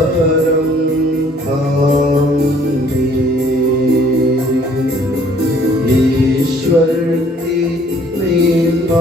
परम धाम में ईश्वर की महिमा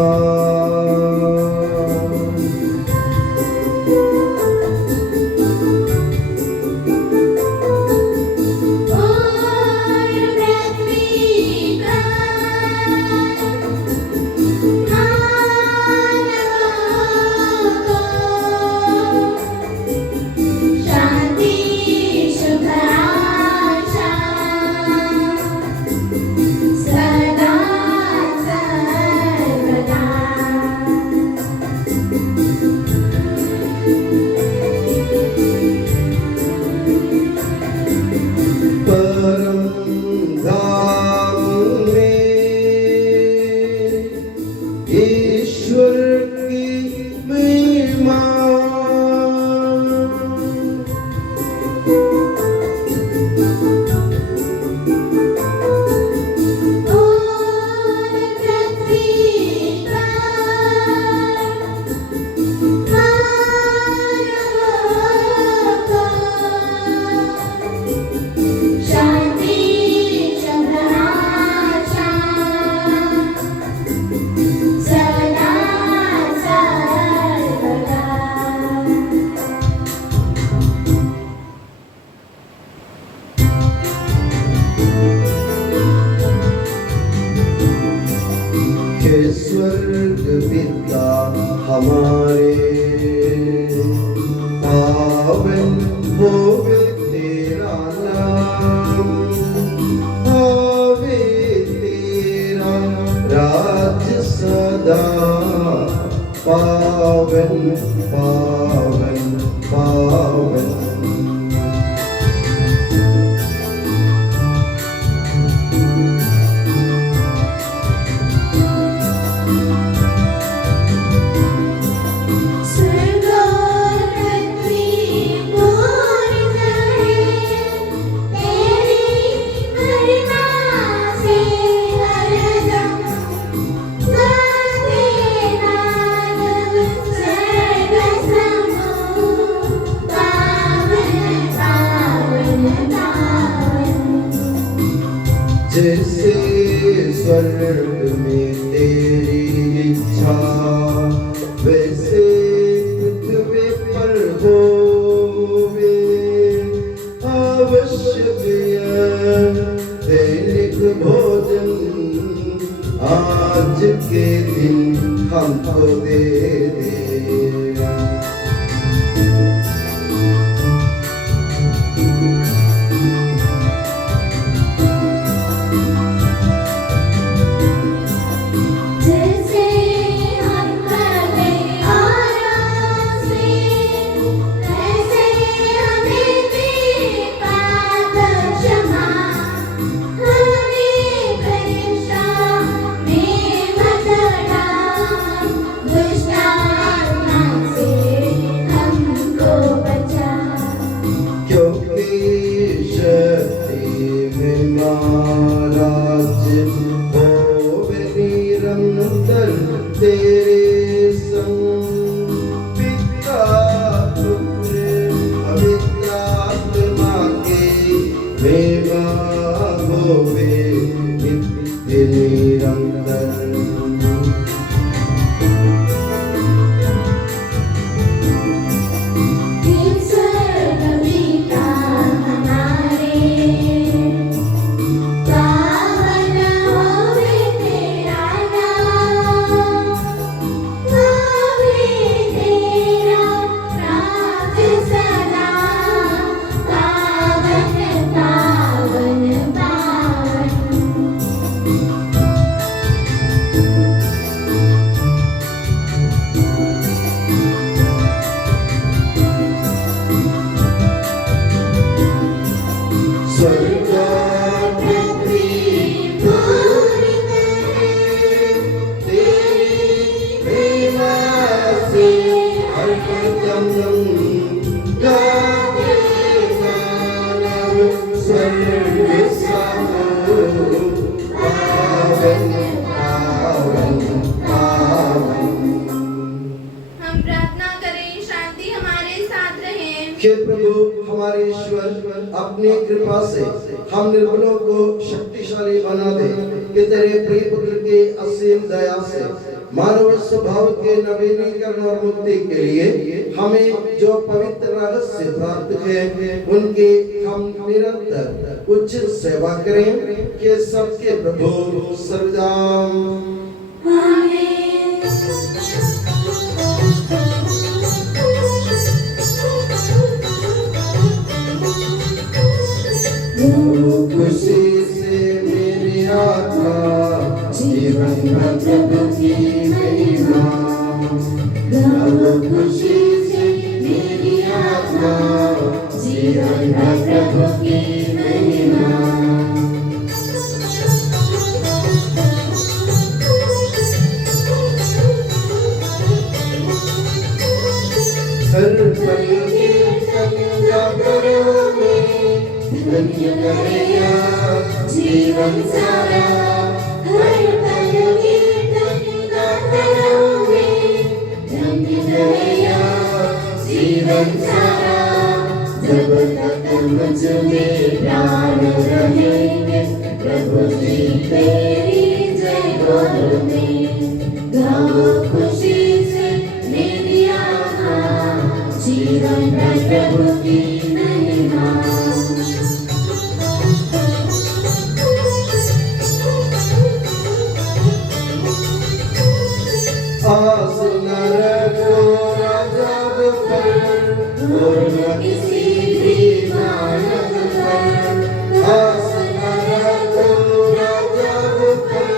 स्वर्ग पिता हमारे पावन होवे तेरा नाम, होवे तेरा राज सदा पावन पावन पावन। Yes. हे प्रभु हमारे ईश्वर, अपनी कृपा से हम निर्बलों को शक्तिशाली बना दे कि तेरे प्रिय पुत्र के असीम दया से मानव स्वभाव के नवीनीकरण और मुक्ति के लिए हमें जो पवित्र रहस्य प्राप्त है उनकी हम निरंतर उचित सेवा करें कि सबके प्रभु सर्वदा खुशी से मेरी आत्मा जीवन भर प्रभु की महिमा, खुशी से मेरी आत्मा जीवन भर प्रभु की महिमा। हर पल कीर्तन करोगे धन्य करेगा जीवन सारा, हर पल कीर्तन करोगे धन्य करेगा जीवन सारा। जब तक मुझ में प्राण रहेंगे प्रभु जी तेरी जय बोलूंगे, गाओ खुशी से मेरी आत्मा जीवन भर प्रभु की महिमा। आस न रखो राजा पर और न किसी भी मानव पर, आस न रखो राजा पर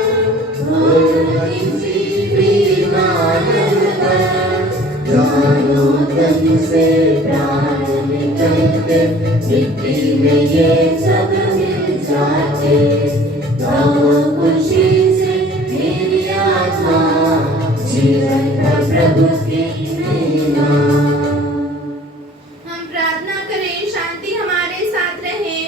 और न किसी भी मानव पर। जानो तन से प्राण निकलते मिट्टी में ये सब मिल जाते, गाओ खुशी से मेरी आत्मा जीवन भर प्रभु की महिमा। हम प्रार्थना करें, शांति हमारे साथ रहे।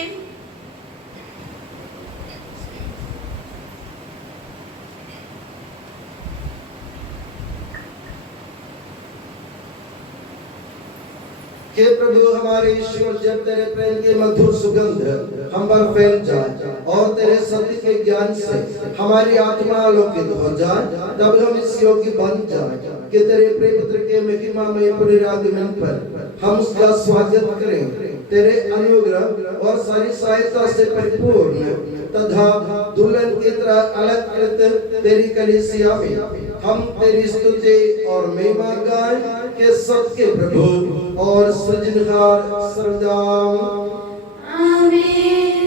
हे प्रभु हमारे ईश्वर, जब तेरे प्रेम की मधुर सुगंध हम पर फैल जाए और तेरे सत्य के ज्ञान से हमारी आत्मा आलोकित हो जाए, तब हम इस योग्य बन जाए कि तेरे प्रिय पुत्र के महिमामय पुनरागमन पर हम उसका स्वागत करें। तेरे अनुग्रह और सारी सहायता से परिपूर्ण तथा दुल्हन की तरह अलंकृत तेरी कलीसिया में हम तेरी स्तुति और महिमा गाएं कि सबके प्रभु और सृजनहार सर्वदा आमीन।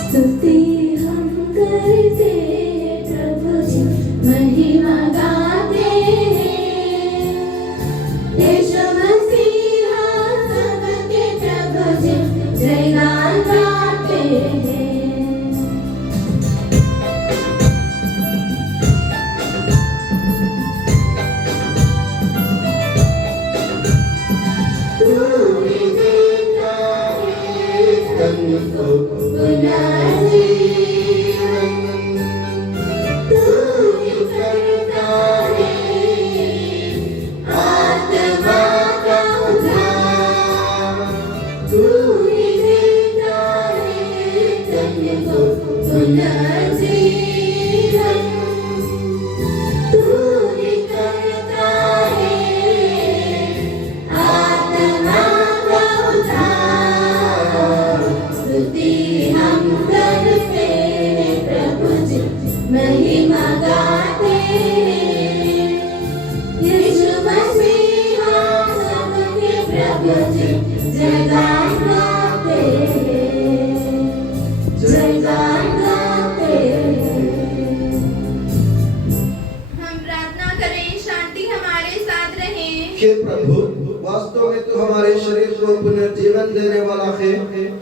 स्तुति हम करते प्रभु जी, महिमा गाते हैं, यीशु मसीहा सबके प्रभु जी, जयगान गाते हैं। महिमा गाते हैं, यीशु मसीहा सबके प्रभु जी, जयगान गाते हैं, जयगान गाते हैं। हम प्रार्थना करें, शांति हमारे साथ रहे। हे प्रभु, वास्तव में तो हमारे शरीर को पुनर्जीवन देने वाला है,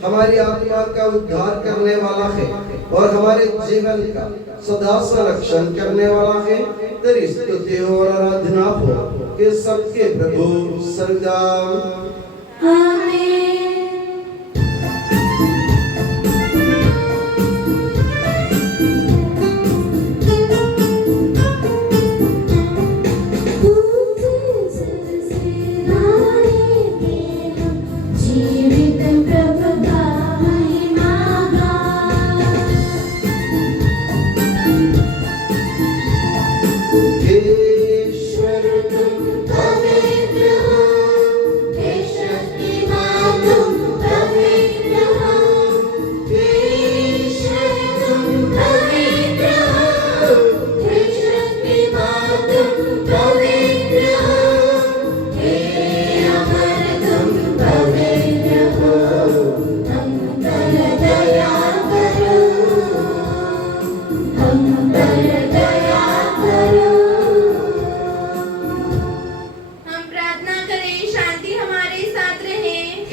हमारी आत्मा का उद्धार करने वाला है और हमारे जीवन का सदा संरक्षण करने वाला है। तेरी स्तुति और आराधना हो कि सबके प्रभु सर्वदा आमीन।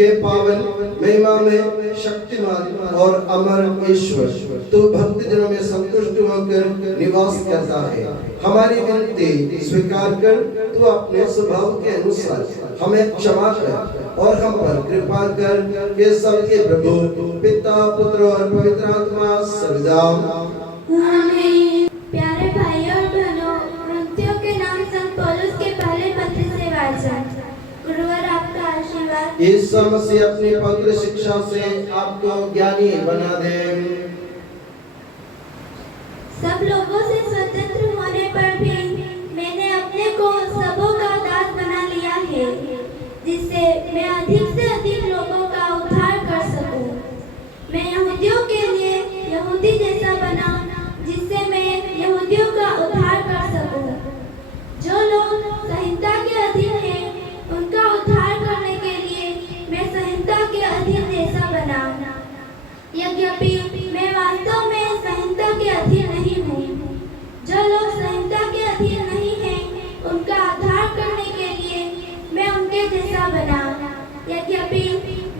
हे पावन महिमा में शक्तिमान और अमर ईश्वर, तू भक्त जनों में संतुष्ट होकर निवास करता है। हमारी विनती स्वीकार कर, तू अपने स्वभाव के अनुसार हमें क्षमा कर और हम पर कृपा कर। ये सबके प्रभु पिता पुत्र और पवित्र आत्मा सदा आमीन। प्यारे भाइयों और बहनों, कुरिन्थियों के नाम संत पौलुस के पहले पत्र से वाचन। गुरुवर आपका आशीर्वाद। यीशु मसीह अपनी पवित्र शिक्षा से आपको ज्ञानी बना दे। सब लोगों से स्वतंत्र होने पर भी मैंने अपने को सबों का दास बना लिया है, जिससे मैं अधिक से अधिक लोगों का उद्धार कर सकूं। मैं यहूदियों के लिए यहूदी जैसा बना, जिससे मैं यहूदियों का उद्धार कर सकूं। जो लोग संहिता के अधीन हैं, उनका उद्धार करने के लिए मैं संहिता के अधीन जैसा बना। यद्यपि मैं वास्तव में संहिता के अधीन नहीं हूँ। जो लोग संहिता के अधीन नहीं हैं, उनका उद्धार करने के लिए मैं उनके जैसा बना। यद्यपि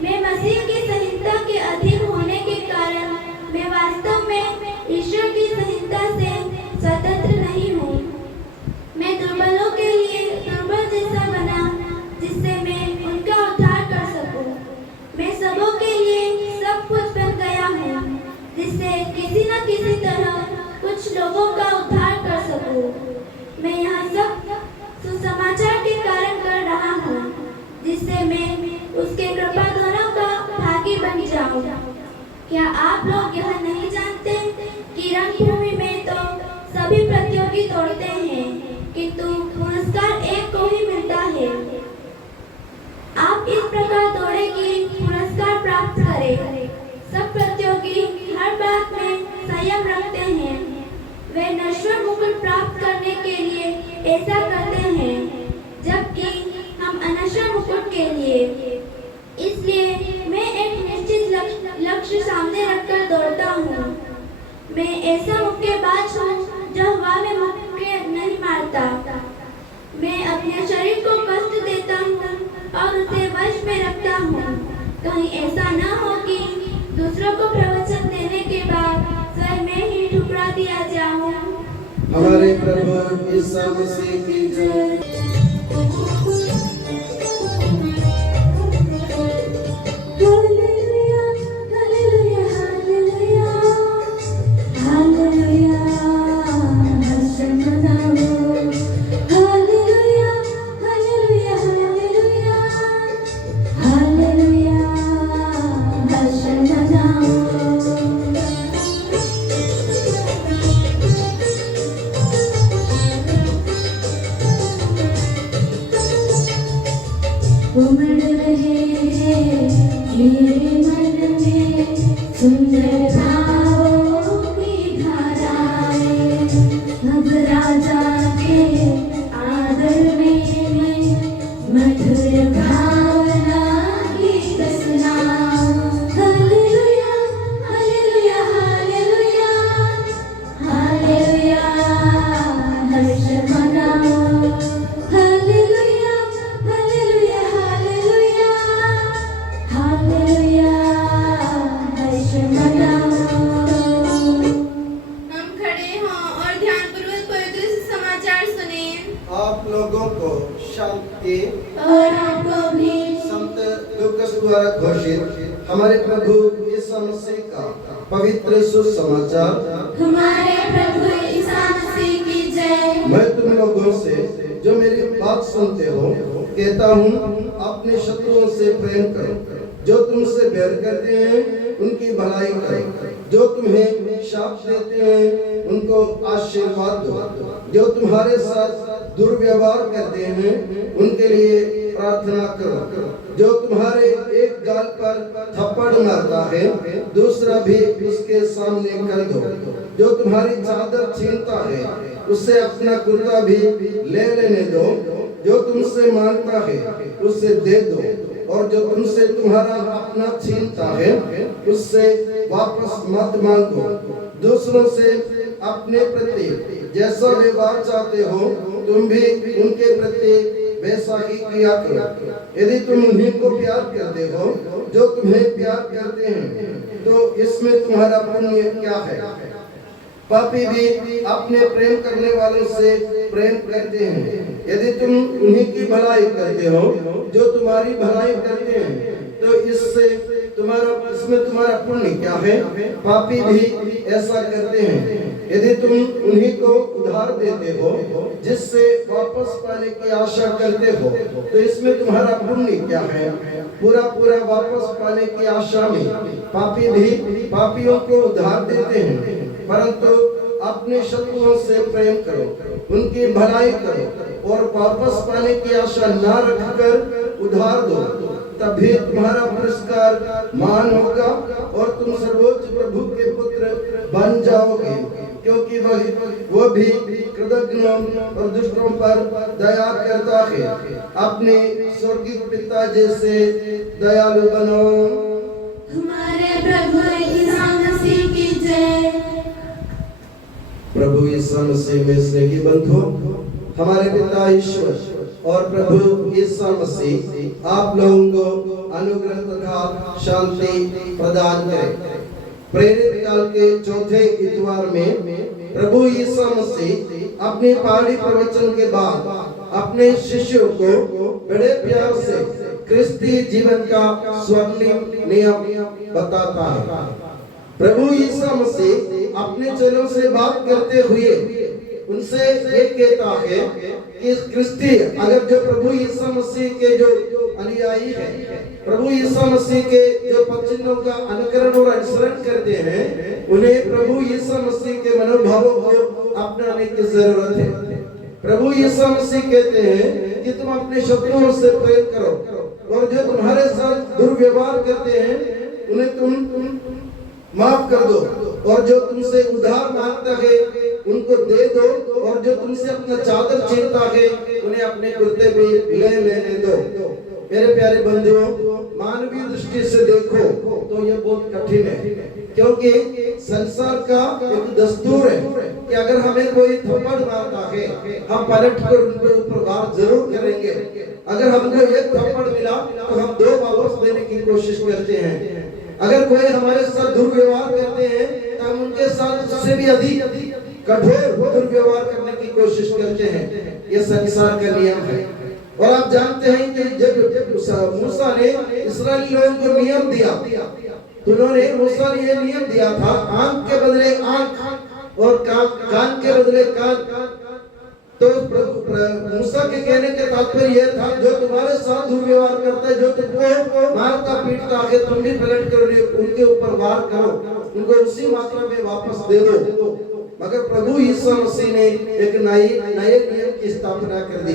मैं मसीह की संहिता के अधीन होने के कारण मैं वास्तव में ईश्वर की संहिता से स्वतंत्र नहीं हूँ। मैं दुर्बलों के लिए दुर्बल जैसा बना, जिससे मैं उनका उद्धार कर सकूं। मैं सबों के लिए सब कुछ बन गया हूँ, जिससे किसी न किसी तरह कुछ लोगों का उद्धार कर सकूं। मैं यह सब सुसमाचार के कारण कर रहा हूँ, जिससे मैं उसके कृपा दोनों का भागी बन जाऊं। क्या आप लोग यह नहीं जानते कि रणभूमि में तो सभी प्रतियोगी दौड़ते हैं, किंतु पुरस्कार एक को ही मिलता है। आप इस प्रकार दौड़े कि पुरस्कार प्राप्त करें। सब प्रतियोगी हर बात में संयम रखते हैं। वे नश्वर मुकुट प्राप्त करने के लिए ऐसा करते हैं, जबकि हम अनश्वर मुकुट के लिए। इसलिए मैं एक निश्चित लक्ष्य सामने रखकर दौड़ता हूँ। मैं ऐसा मुक्केबाज हूँ जो हवा में मुक्के नहीं मारता। मैं अपने शरीर को कष्ट देता हूँ और उसे वश में रखता हूँ, कहीं ऐसा न हो कि दूसरों को प्रवचन देने के बाद स्वयं मैं ही ठुकरा दिया जाऊँ। हमारे प्रभु यीशु मसीह की जय। उमड़ रहे हैं मेरे मन में सुंदर भावों की धाराएं। अब राजा के आदर में मधुर भावना की रचना। हालेलुया हालेलुया हालेलुया हालेलुया, हर्ष मनाओ। हालेलुया हालेलुया हालेलुया हालेलुया, हर्ष मनाओ। हम खड़े हों और ध्यानपूर्वक पवित्र समाचार सुने। आप लोगों को शांति। और आपको भी। संत लूकास द्वारा घोषित हमारे प्रभु यीशु मसीह का पवित्र सुसमाचार। हमारे प्रभु यीशु मसीह की जय। मैं तुम लोगों से जो मेरी बात सुनते हो कहता हूँ, अपने शत्रुओं से प्रेम करो। जो तुमसे बैर करते हैं उनकी भलाई करो। जो तुम्हें शाप देते हैं उनको आशीर्वाद दो। जो तुम्हारे साथ दुर्व्यवहार करते हैं उनके लिए प्रार्थना करो। जो तुम्हारे एक गाल पर थप्पड़ मारता है दूसरा भी उसके सामने कर दो। जो तुम्हारी चादर छीनता है उससे अपना कुर्ता भी ले लेने दो। जो तुमसे मांगता है उससे दे दो, और जो तुमसे तुम्हारा अपना छीनता है उससे वापस मत मांगो। दूसरों से अपने प्रति जैसा व्यवहार चाहते हो तुम भी उनके प्रति वैसा ही किया करो। यदि तुम उन्हीं को प्यार करते हो जो तुम्हें प्यार करते हैं, तो इसमें तुम्हारा पुण्य क्या है? पापी भी अपने प्रेम करने वालों से प्रेम करते हैं। यदि तुम उन्हीं की भलाई करते हो जो तुम्हारी भलाई करते हैं, तो इसमें तुम्हारा पुण्य क्या है? पापी भी ऐसा करते हैं। यदि तुम उन्हीं को उधार देते हो जिससे वापस पाने की आशा करते हो, तो इसमें तुम्हारा पुण्य क्या है? पूरा वापस पाने की आशा में पापी भी पापियों को उधार देते हैं। परंतु अपने शत्रुओं से प्रेम करो, उनकी भलाई करो और वापस पाने की आशा न रखकर उधार दो, तभी तुम्हारा पुरस्कार मान होगा और तुम सर्वोच्च प्रभु के पुत्र बन जाओगे, क्योंकि वो भी कृतज्ञों और दुष्टों पर दया करता है। अपने स्वर्गीय पिता जैसे दयालु बनो। हमारे प्रभु यीशु मसीह की जय। प्रभु यीशु मसीह में स्नेही बंधु, हमारे पिता ईश्वर और प्रभु यीशु मसीह आप लोगों को अनुग्रह तथा शांति प्रदान करें। प्रेरित काल के चौथे इतवार में प्रभु यीशु मसीह अपने पहाड़ी प्रवचन के बाद अपने शिष्यों को बड़े प्यार से क्रिस्ती जीवन का स्वर्णिम नियम बताता है। प्रभु यीशु मसीह अपने चेलों से बात करते हुए उनसे ये कहता है कि क्रिस्ती अगर जो प्रभु यीशु मसीह के जो अनुयायी है, प्रभु यीशु मसीह के जो पचिन्हों का अनुकरण और अनुसरण करते हैं, उन्हें प्रभु यीशु मसीह के मनोभावों को अपनाने की जरूरत है। प्रभु यीशु मसीह कहते हैं कि तुम अपने शत्रुओं से प्रेम करो और जो तुम्हारे साथ दुर्व्यवहार करते हैं उन्हें तुम माफ कर दो, और जो तुमसे उधार मांगता है उनको दे दो, और जो तुमसे अपना चादर छीनता है उन्हें अपने कुर्ते भी ले लेने दो। मेरे प्यारे बंधुओं, मानवीय दृष्टि से देखो तो यह बहुत कठिन है, क्योंकि संसार का एक दस्तूर है कि अगर हमें कोई थप्पड़ मारता है हम पलट कर उनके ऊपर वार जरूर करेंगे। अगर हमको एक थप्पड़ मिला तो हम दो वापस देने की कोशिश करते हैं। अगर कोई हमारे साथ दुर्व्यवहार करते हैं तो हम उनके साथ उससे भी अधिक कठोर दुर्व्यवहार करने की कोशिश करते हैं। ये संसार का नियम है। और आप जानते हैं कि जब मूसा ने इस्राएली लोगों को नियम दिया, तो उन्होंने मूसा ने ये नियम दिया था, आंख के बदले आंख और कान के बदले कान। तो मूसा के कहने के तात्पर्य यह था, जो तुम्हारे साथ दुर्व्यवहार करता है, जो तुमको मारता पीटता है, तुम भी पलट कर उनके ऊपर वार करो, उनको उसी मात्रा में वापस दे दो। मगर प्रभु यीशु मसीह ने एक नए नियम की स्थापना कर दी।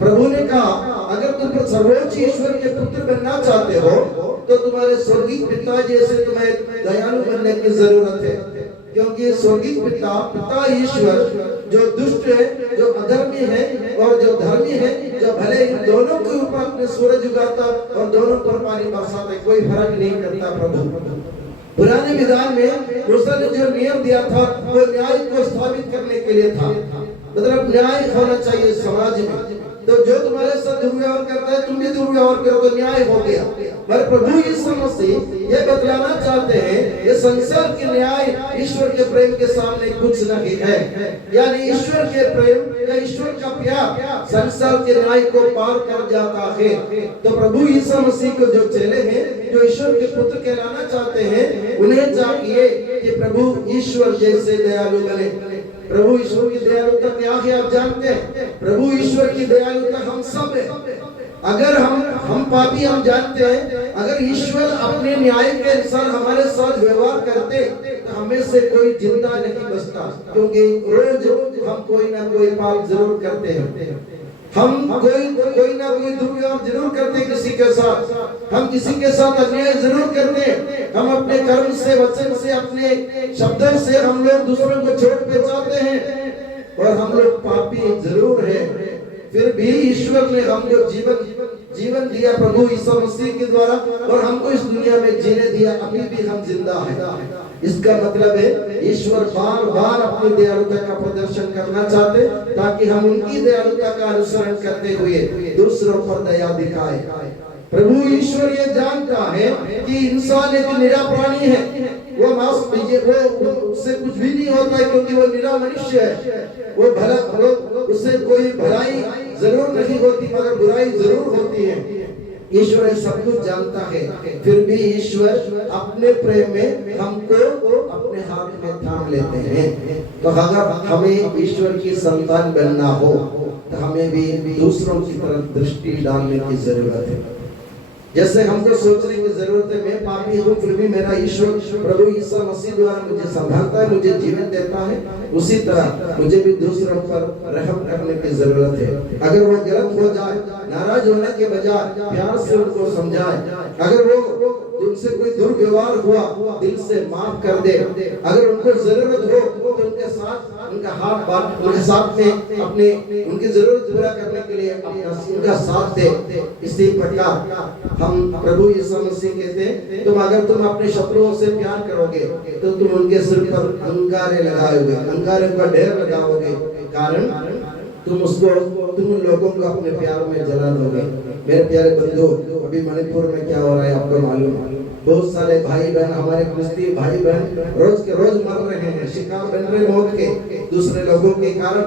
प्रभु ने कहा, अगर तुम सर्वोच्च ईश्वर के पुत्र बनना चाहते हो तो तुम्हारे स्वर्गीय पिता जैसे तुम्हें दयालु बनने की जरूरत है, क्योंकि स्वर्गीय पिता ईश्वर जो दुष्ट है, जो अधर्मी है और जो धर्मी है, जो भले इन दोनों के ऊपर अपने सूरज उगाता और दोनों पर पानी बरसाता, कोई फर्क नहीं करता। प्रभु पुराने विधान में मूसा ने जो नियम दिया था वो न्याय को स्थापित करने के लिए था, मतलब न्याय होना चाहिए समाज में। तो जो तुम्हारे साथ दुर्व्यवहार करता है तुम भी दुर्व्यवहार करो तो न्याय हो गया। पर प्रभु यीशु मसीह ये बतलाना चाहते हैं, ये संसार के न्याय ईश्वर के प्रेम के सामने कुछ नहीं है। यानी ईश्वर के प्रेम या ईश्वर का प्यार संसार के न्याय को पार कर जाता है। तो प्रभु यीशु मसीह को जो चेले हैं, जो ईश्वर के पुत्र कहलाना चाहते हैं, उन्हें चाहिए कि प्रभु ईश्वर जैसे दयालु बने। प्रभु ईश्वर की दयालुता क्या है आप जानते हैं? प्रभु ईश्वर की दयालुता हम सब है। अगर हम पापी, हम जानते हैं, अगर ईश्वर अपने न्याय के अनुसार हमारे साथ व्यवहार करते तो हमें से कोई जिंदा नहीं बचता, क्योंकि रोज हम कोई ना कोई पाप जरूर करते हैं। हम कोई ना कोई दुर्व्यवहार जरूर करते हैं किसी के साथ, हम किसी के साथ अन्याय जरूर करते हैं। हम अपने कर्म से, वचन से, अपने शब्दों से हम लोग दूसरों को चोट पहुंचाते हैं और हम लोग पापी जरूर हैं। फिर भी ईश्वर ने हमको जीवन दिया प्रभु यीशु मसीह के द्वारा और हमको इस दुनिया में जीने दिया, अभी भी हम जिंदा हैं। इसका मतलब है ईश्वर बार बार अपनी दयालुता का प्रदर्शन करना चाहते ताकि हम उनकी दयालुता का अनुसरण करते हुए दूसरों पर दया दिखाए। प्रभु ईश्वर ये जानता है कि इंसान एक निरा प्राणी है, वो उससे कुछ भी नहीं होता है क्योंकि वो निरा मनुष्य है। वो भला उससे कोई भलाई जरूर नहीं होती मगर बुराई जरूर होती है। ईश्वर सब कुछ जानता है, फिर भी ईश्वर अपने प्रेम में हमको अपने हाथ में थाम लेते हैं। तो अगर हमें ईश्वर की संतान बनना हो तो हमें भी दूसरों की तरफ दृष्टि डालने की जरूरत है। जैसे हमको सोचने की जरूरत है मैं पापी हूँ फिर भी मेरा ईश्वर प्रभु यीशु मसीह द्वारा मुझे संभालता है, मुझे जीवन देता है, उसी तरह मुझे भी दूसरों पर रहम करने की जरूरत है। अगर वो गलत हो जाए, नाराज होने के बजाय प्यार से उनको समझाए। अगर वो उनसे कोई दुर्व्यवहार हुआ दिल से माफ कर दे। अगर उनको जरूरत हो तो उनके साथ उनका हाथ बांध उनके साथ में अपने उनकी जरूरत पूरा करने के लिए उनका साथ दे। इसी प्रकार हम प्रभु यीशु मसीह कहते हैं तुम अपने शत्रुओं से प्यार करोगे तो तुम उनके सिर पर अंगारे लगाओगे, अंगारे का ढेर लगाओगे, कारण तुम उन लोगों को अपने प्यार में जला लोगे। मेरे प्यारे बंधु, अभी मणिपुर में क्या हो रहा है आपको मालूम है? बहुत सारे भाई बहन, हमारे क्रिश्चियन भाई बहन रोज के रोज मर रहे हैं, शिकार बन रहे मौत के दूसरे लोगों के कारण,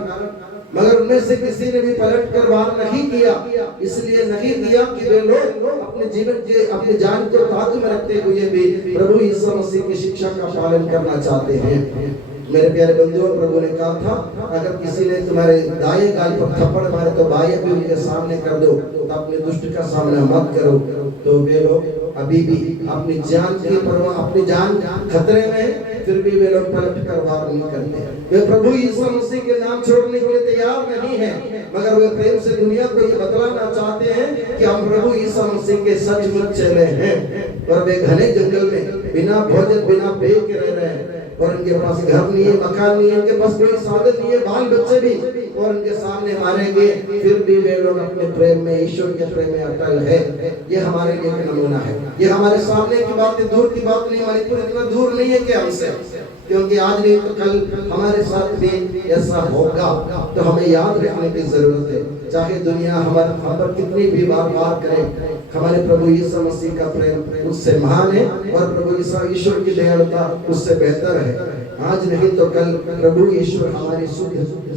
मगर उनमें से किसी ने भी पलट कर वार नहीं किया। इसलिए नहीं दिया कि वे लोग अपने जीवन के अपनी जान को ताकत में रखते हुए भी प्रभु यीशु मसीह की शिक्षा का पालन करना चाहते हैं। मेरे प्यारे बंधुओं, प्रभु ने कहा था अगर किसी ने तुम्हारे दाएं गाल पर थप्पड़ मारे तो बाएं भी उनके सामने कर दो, तो अपने दुष्ट का सामना मत करो। तो वे लोग अभी भी अपनी जान की परवाह, अपनी जान खतरे में फिर भी वे लोग पलट कर वार नहीं करते। वे प्रभु यीशु मसीह के नाम छोड़ने के लिए तैयार नहीं है, मगर वे प्रेम से दुनिया को ये बतलाना चाहते हैं कि हम प्रभु यीशु मसीह के सचमुच चले हैं। और वे घने जंगल में बिना भोजन बिना पेय के रह रहे हैं और उनके पास घर नहीं है, मकान नहीं है, उनके पास कोई साधन नहीं है, बाल बच्चे भी और उनके सामने मारेंगे, फिर भी वे लोग अपने प्रेम में, ईश्वर के प्रेम में अटल है। ये हमारे लिए एक नमूना है। ये हमारे सामने की बात है, दूर की बात नहीं। मणिपुर इतना दूर नहीं है कि हमसे, क्योंकि आज नहीं तो कल हमारे साथ भी ऐसा होगा। तो हमें याद रखने की जरूरत है, चाहे दुनिया हम पर कितनी भी बार करे, हमारे प्रभु यीशु मसीह का प्रेम उससे महान है और प्रभु ईश्वर की दयालुता उससे बेहतर है। आज नहीं तो कल प्रभु ईश्वर हमारी सुध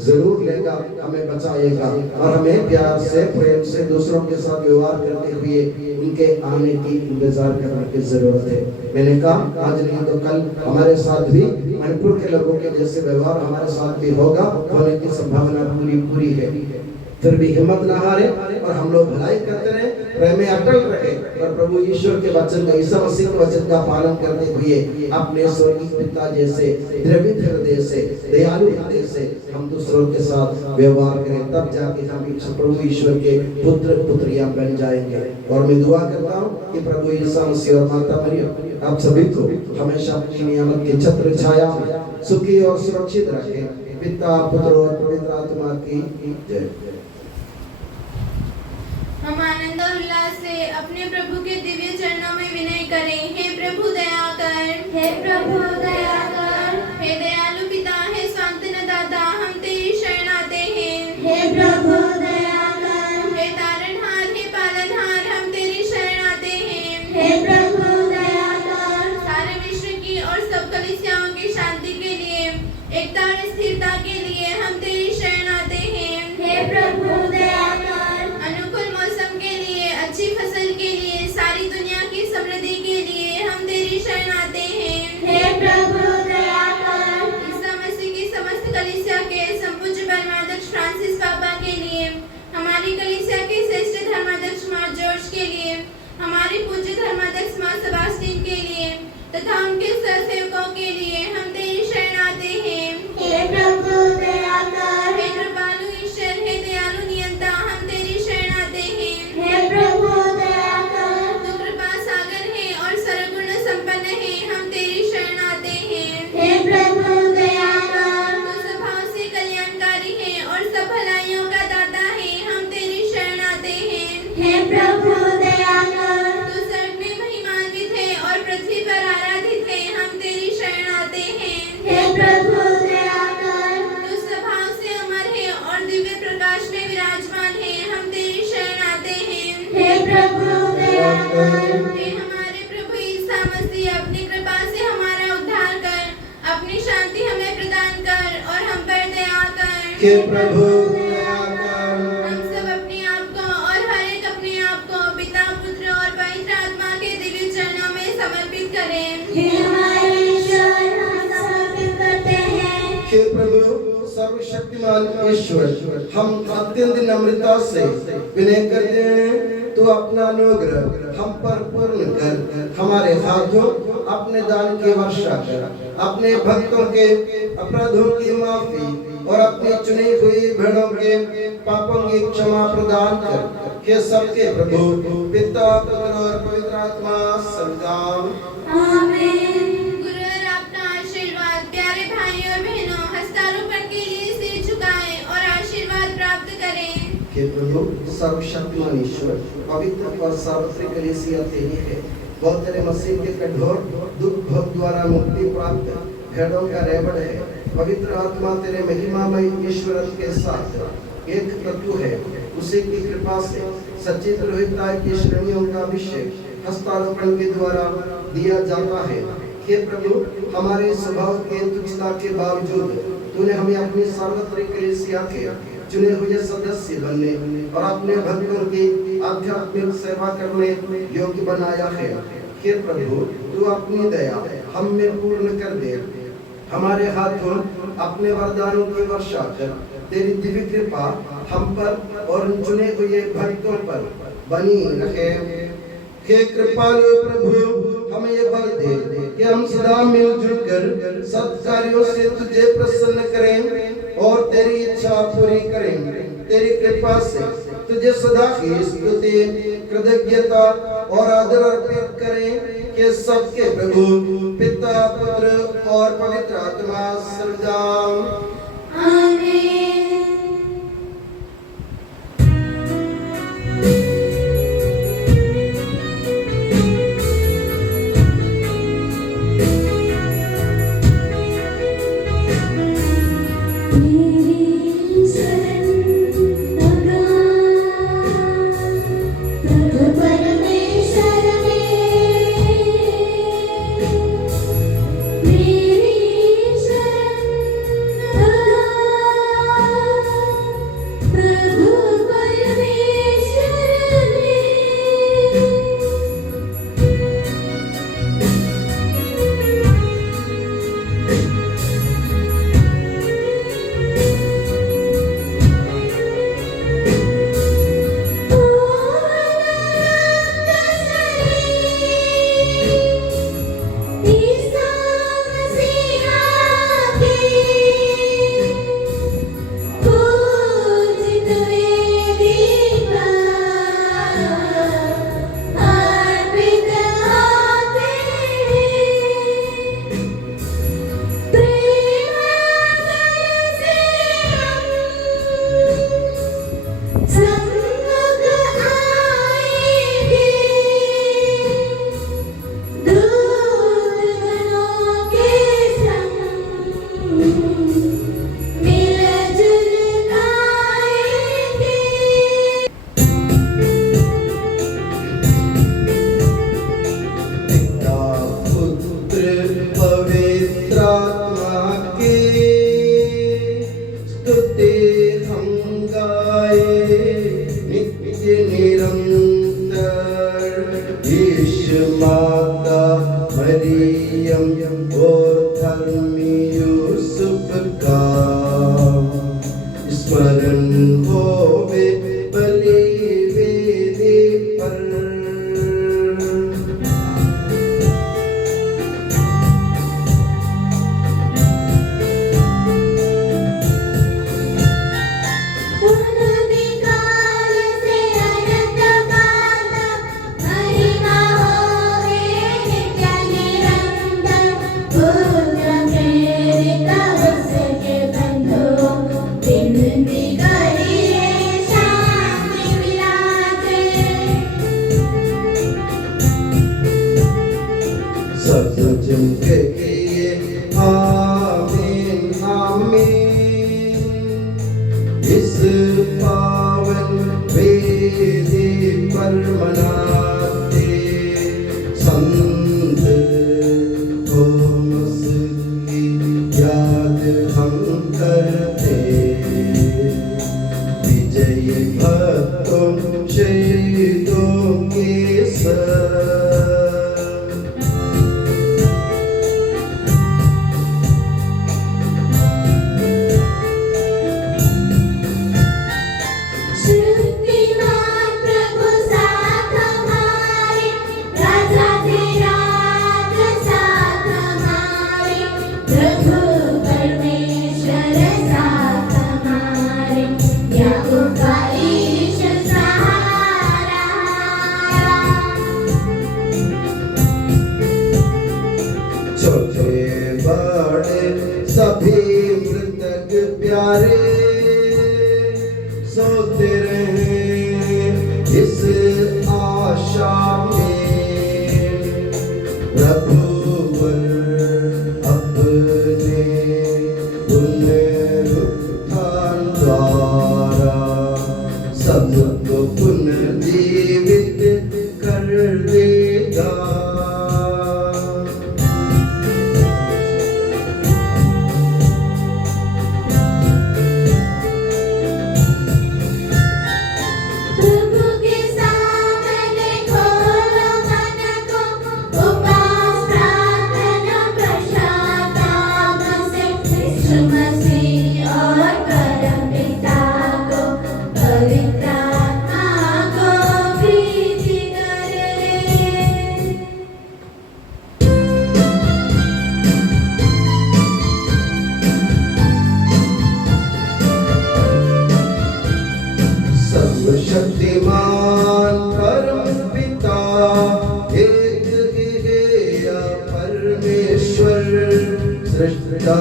जरूर लेगा, हमें बचाएगा और हमें प्यार से प्रेम से दूसरों के साथ व्यवहार करते हुए उनके आने की इंतजार करने की जरूरत है। मैंने कहा आज नहीं तो कल हमारे साथ भी मणिपुर के लोगों के जैसे व्यवहार हमारे साथ भी होगा, होने की संभावना पूरी है। फिर भी हिम्मत न हारे और हम लोग भलाई करते रहे, प्रेम में अटल रहे और प्रभु ईश्वर के वचन का, ईसा मसीह के वचन का पालन करते हुए अपने स्वर्गीय पिता जैसे द्रवित हृदय से, दयालु हृदय से हम दूसरों के साथ व्यवहार करें, तब जाके हम प्रभु ईश्वर के पुत्र पुत्रियां बन जाएंगे। और मैं दुआ करता हूँ कि प्रभु ईसा मसीह और माता मरियम आप सभी को हमेशा अपनी नियामत के छत्र छाया में सुखी और सुरक्षित रखें। पिता, पुत्र और पवित्र आत्मा की जय। हम आनंद और उल्लास से अपने प्रभु के दिव्य चरणों में विनय करें। हे प्रभु दया कर, हे प्रभु दया कर, हे दयालु पिता, हे सांत्वना दाता, हम तेरी शरण आते हैं। हे प्रभु दया कर, हे तारणहार, हे पालनहार, हम तेरी शरण आते हैं। हे प्रभु दया कर, सारे विश्व की और सब कलीसियाओं की शांति के लिए, एकता और स्थिरता के लिए हम तेरी शरण आते हैं। हे प्रभु दया कर, अनुकूल मौसम के लिए, अच्छी फसल के लिए, सारी दुनिया की समृद्धि के लिए हम तेरी शरण आते हैं। हे प्रभु दया कर, हे प्रभु दया कर। हम सब अपने आप को और हर एक अपने आप को पिता पुत्र और पवित्र आत्मा के दिव्य चरणों में समर्पित करें। हे हमारे ईश्वर, हम समर्पित करते हैं। हे प्रभु सर्वशक्तिमान ईश्वर, हम अत्यंत नम्रता से विनय करते हैं, तू अपना अनुग्रह हम पर पूर्ण कर, हमारे हाथों अपने दान की वर्षा कर, अपने भक्तों के अपराधों की माफी और अपनी चुनी हुई भेड़ों के पापों की क्षमा प्रदान कर। हे सबके प्रभु पिता पुत्र और पवित्र आत्मा सर्वदाम आमीन। गुरु और आपका आशीर्वाद प्यारे भाई और बहनों हस्तारोपण के लिए सिर झुकाएं और आशीर्वाद प्राप्त करें। हे प्रभु सर्वशक्तिमान ईश्वर, पवित्र और सार्वत्रिक कलीसिया तेरी है, वो तेरे मसीह के कठोर दुख भोग द्वारा मुक्ति प्राप्त भेड़ों का रेवड़ है। पवित्र आत्मा तेरे महिमामय ईश्वर के साथ एक तत्व है, उसी की कृपा से सच्ची पुरोहिताई की श्रेणियों का अभिषेक हस्तारोपण के द्वारा दिया जाता है। हे प्रभु हमारे स्वभाव के तुच्छता के बावजूद तूने हमें अपनी सार्वत्रिक कलीसिया के चुने हुए सदस्य बनने और अपने भक्तों की आध्यात्मिक सेवा करने योग्य बनाया है। हे प्रभु तू अपनी दया हम में पूर्ण कर दे, हमारे हाथों अपने वरदानों की वर्षा कर, तेरी दिव्य कृपा हम पर और उन चुने हुए भक्तों पर बनी रहे। हे कृपालु प्रभु हमें ये बल दे कि हम सदा मिलजुल कर सत्कार्यों से तुझे प्रसन्न करें और तेरी इच्छा पूरी करें। तेरी कृपा से तुझे सदा की स्तुति कृतज्ञता और आदर अर्पित करें कि सबके प्रभु पिता पुत्र और पवित्र आत्मा सर्वदा आमीन। याद हम करते शक्तिमान परम पिता एक ही है या परमेश्वर सृष्टा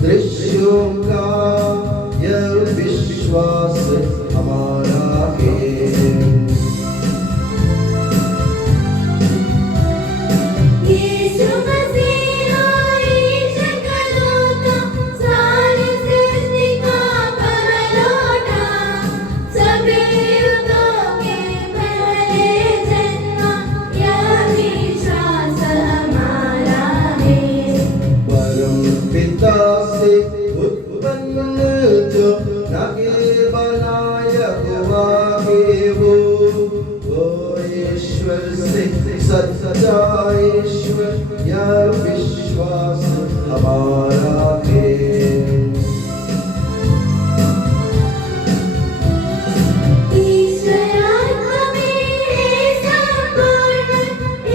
दृश्यों का यह विश्वास हमारा है। यीशु मसीह ईश कलोता सारी सृष्टि का परलोटा सभी युगों के पहले जन्मा यह विश्वास हमारा है। परम पिता से उत्पन्न जो नगे बनायक वाहे वो ईश्वर से सच्चा ईश्वर यह विश्वास हमारा है। ईश्वर आत्मा में है संपूर्ण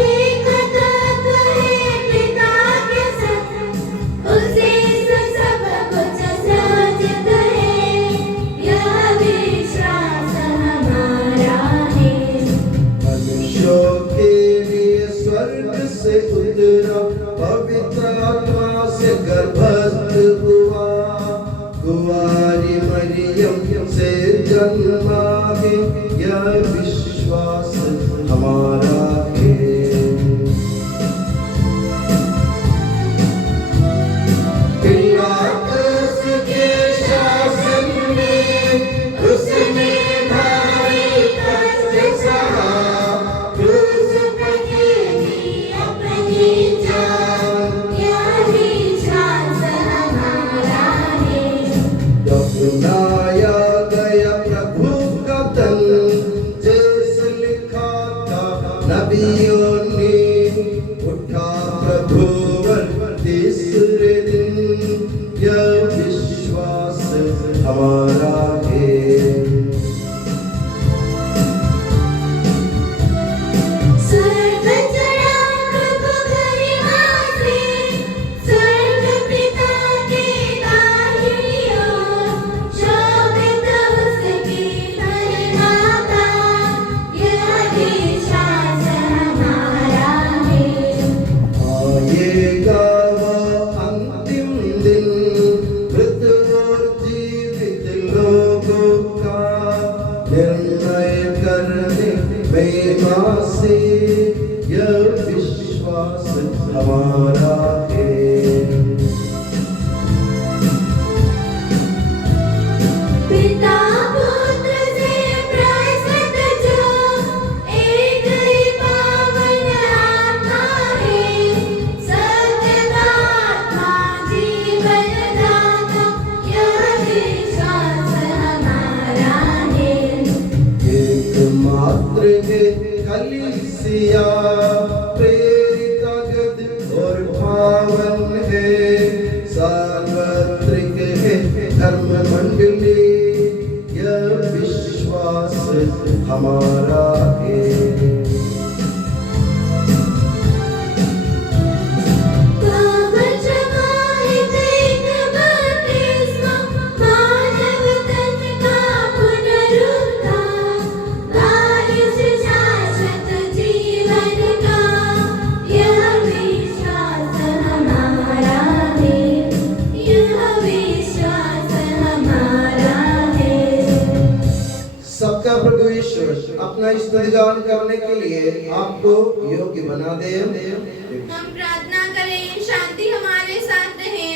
एक तत्व है पिता के संग उसी से सब कुछ सृजित है यह विश्वास हमारा है। मनुष्यों के लिए स्वर्ग से उतरा पवित्र आत्मा से गर्भस्थ हुआ कुंवारी मरियम से जन्मा है यह विश्वास हमारा है। पिलातुस के शासन में उसने भारी कष्ट सहा क्रूस पर दी अपनी जान यह विश्वास हमारा है। दफनाया गया प्रभु का तन जैसे लिखा था नबियों ने उठा प्रभु तीसरे दिन यह विश्वास हमारा है। स्वर्ग चढ़ा प्रभु गरिमा से स्वर्ग पिता के दाहिनी ओर शोभित उसकी महिमा का यह विश्वास हमारा है। आएगा वो अंतिम दिन मृत और जीवित लोगों का निर्णय करने महिमा से यह विश्वास हमारा है। पिता पुत्र से प्रायश्चित जो एक ही पावन आत्मा है सत्य का आत्मा जीवन दाता यह विश्वास हमारा है। एकमात्र है कलीसिया प्रेरित अगद और पावन है सार्वत्रिक है धर्म मंडली यह विश्वास हमारा है। पावन समाहित एक बपतिस्मा मानव तन का पुनरुद्धार बारिश शाश्वत जीवन का यह विश्वास हमारा है। यह विश्वास हमारा है। सबका प्रभु ईश्वर अपना स्तुतिगान करने के लिए आपको योग्य बना दे। हम प्रार्थना करें शांति हमारे साथ रहे।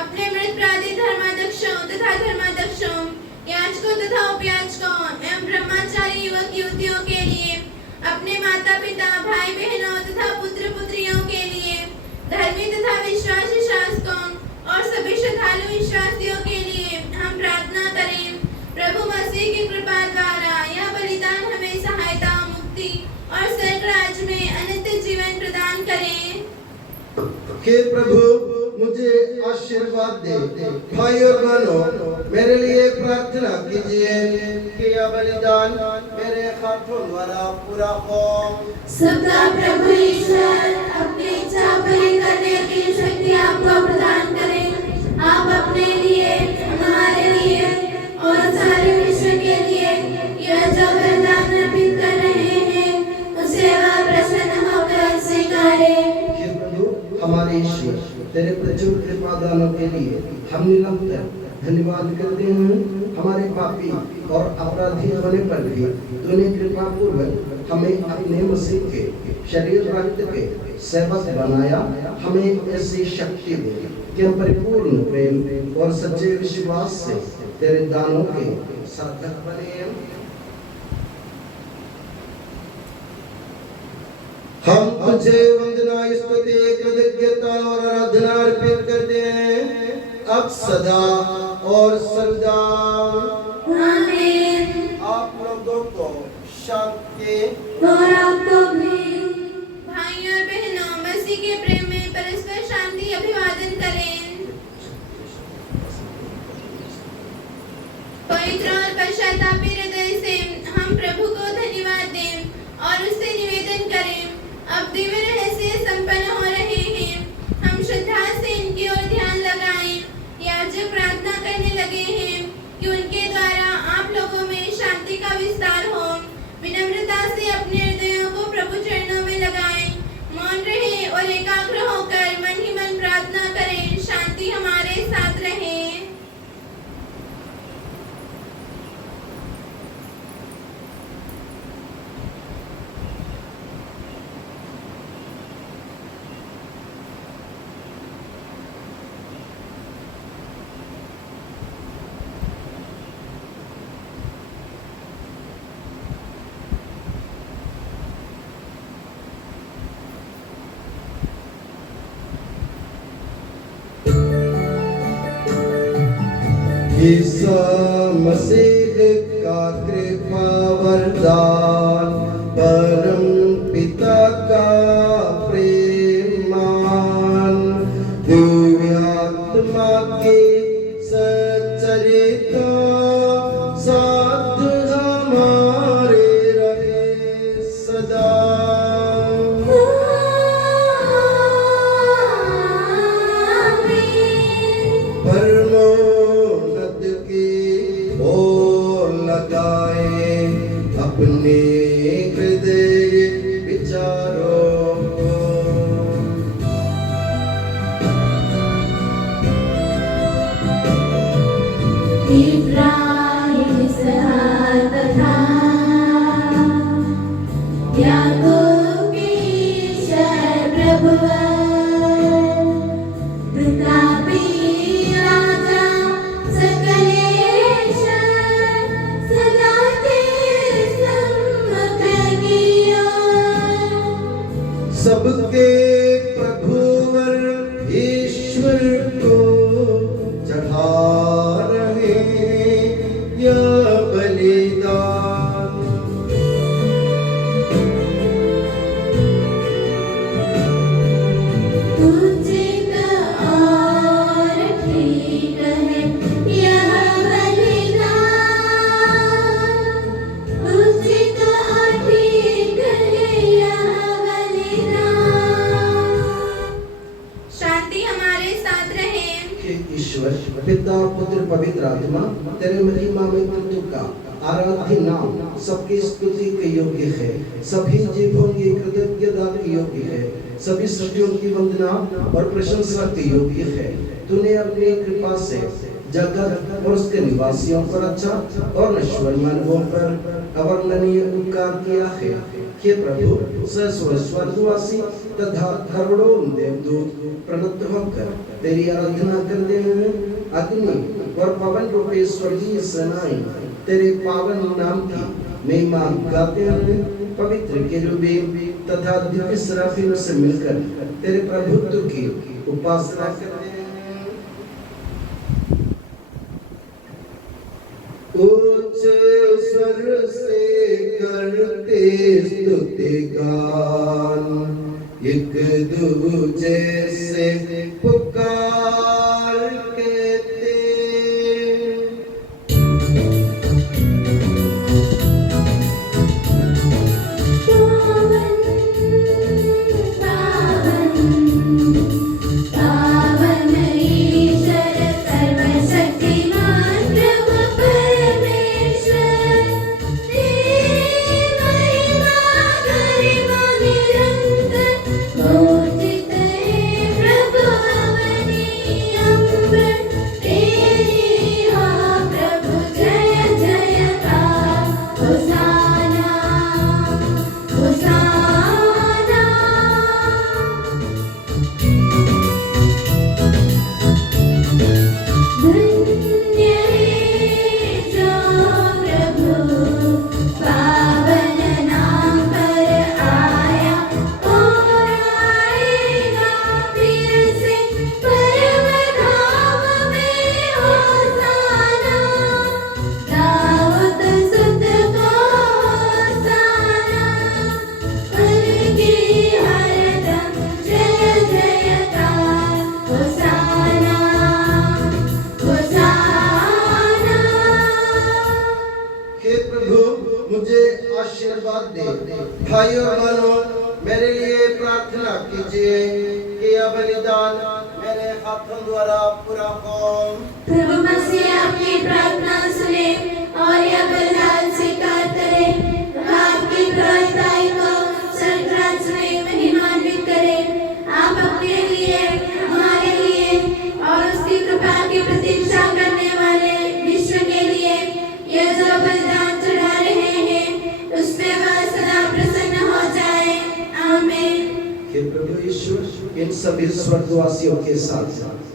अपने मृत प्रादी धर्माध्यक्षों तथा धर्माध्यक्षों याजकों तथा उपयाजकों एवं ब्रह्मचारी युवक युवतियों के लिए अपने माता पिता भाई बहनों तथा पुत्र पुत्रियों के लिए धर्मी तथा विश्वासी शासकों और सभी श्रद्धालु विश्वासियों के लिए हम प्रार्थना करें। प्रभु मसीह की कृपा द्वारा यह बलिदान हमें सहायता मुक्ति और स्वर्ग राज्य में अनंत जीवन प्रदान करें। हे प्रभु मुझे आशीर्वाद दे। भाई और बहनों मेरे लिए प्रार्थना कीजिए कि यह बलिदान मेरे हाथों द्वारा पूरा हो। सबका प्रभु ईश्वर अपनी इच्छा पूरी करने की शक्ति आपको प्रदान करें। आप अपने लिए हमारे लिए और सारे विश्व के लिए तेरे प्रचुर कृपा दानों के लिए हम निरंतर धन्यवाद करते हैं। हमारे पापी और अपराधी होने पर भी तूने कृपा पूर्वक हमें अपने मसीह के शरीर रक्त के सेवक बनाया। हमें ऐसी शक्ति दे कि हम परिपूर्ण प्रेम और सच्चे विश्वास से तेरे दानों के साधक बने। हम तुझे वंदना स्तुति कृतज्ञता और आराधना अर्पित करते हैं अब सदा और सर्वदा। आमीन। आप लोगों को शांति और आपको भी। भाइयों और बहनों, मसीह के प्रेम में परस्पर शांति अभिवादन करें। पवित्र और पश्चातापी हृदय से हम प्रभु को धन्यवाद दें और उससे निवेदन करें। अब दिव्य रहस्य संपन्न हो रहे हैं। हम श्रद्धा से इनकी ओर ध्यान लगाएं। याजक प्रार्थना करने लगे हैं कि उनके द्वारा आप लोगों में शांति का विस्तार हो। विनम्रता से अपने हृदयों को प्रभु चरणों में लगाएं। मौन रहें और एकाग्र होकर मन ही मन प्रार्थना करें। शांति हमारे साथ रहे। ईसा मसीह का कृपा वरदान परम पिता का प्रेम मान दिव्य आत्मा की सच्चरिता साथ हमारे रहे सदा। परमोन्नत की ओर लगाए अपने हृदय विचारों को। इब्राहिम इसहाक तथा याकूब की ईश्वर प्रभुवा, प्रतापी राजा सकलेश्वर, सदा तेरे सम्मुख किया। सबके प्रभुवर ईश्वर को चढ़ा रहे यह बलिदान। उचित और ठीक है यह बलिदान, उचित और ठीक है यह बलिदान। शांति हमारे साथ रहे। कि ईश्वर पिता पुत्र पवित्र आत्मा तेरे महिमा में तू का आराध्य नाम सबकी स्तुति के योग्य है। सभी जीवों की कृतज्ञता के योग्य है। सभी सृष्टियों की वंदना और प्रशंसा के योग्य है। तूने अपनी कृपा से जगत और उसके निवासियों पर अच्छा और नश्वर मानवों पर अवर्णनीय उपकार किया है। हे प्रभु, सहस्रों स्वर्गवासी तथा करोड़ों देवदूत प्रणत होकर तेरी आराधना करते हैं। अग्नि और पवन रूपी स्वर्गीय सेनाएं तेरे पावन नाम की महिमा गाते हैं। पवित्र केरूबीम तथा दिव्य सराफियों से मिलकर तेरे प्रभुत्व की उपासना करते हैं। उच्च स्वर से करते स्तुति गान, एक दूजे से पुकार कहते। पावन ईश्वर सर्वशक्तिमान प्रभु परमेश्वर, तेरी महिमा गरिमा निरंतर घोषित है प्रभु मुझे आशीर्वाद दे। भाई और बहनों, मेरे लिए प्रार्थना कीजिए कि यह बलिदान मेरे हाथों द्वारा पूरा हो। प्रभु मसीह आपकी प्रार्थना सुने और यह बलिदान स्वीकार करे। आपकी प्रभुताई को स्वर्ग राज्य में महिमान्वित करे। आप अपने लिए, हमारे लिए और उसकी कृपा की प्रतीक्षा करने वाले विश्व के लिए यह जो बलिदान चढ़ा रहे हैं, उसमें वह सदा प्रसन्न हो जाए। आमीन। हे प्रभु ईश्वर, इन सभी स्वर्गवासियों के साथ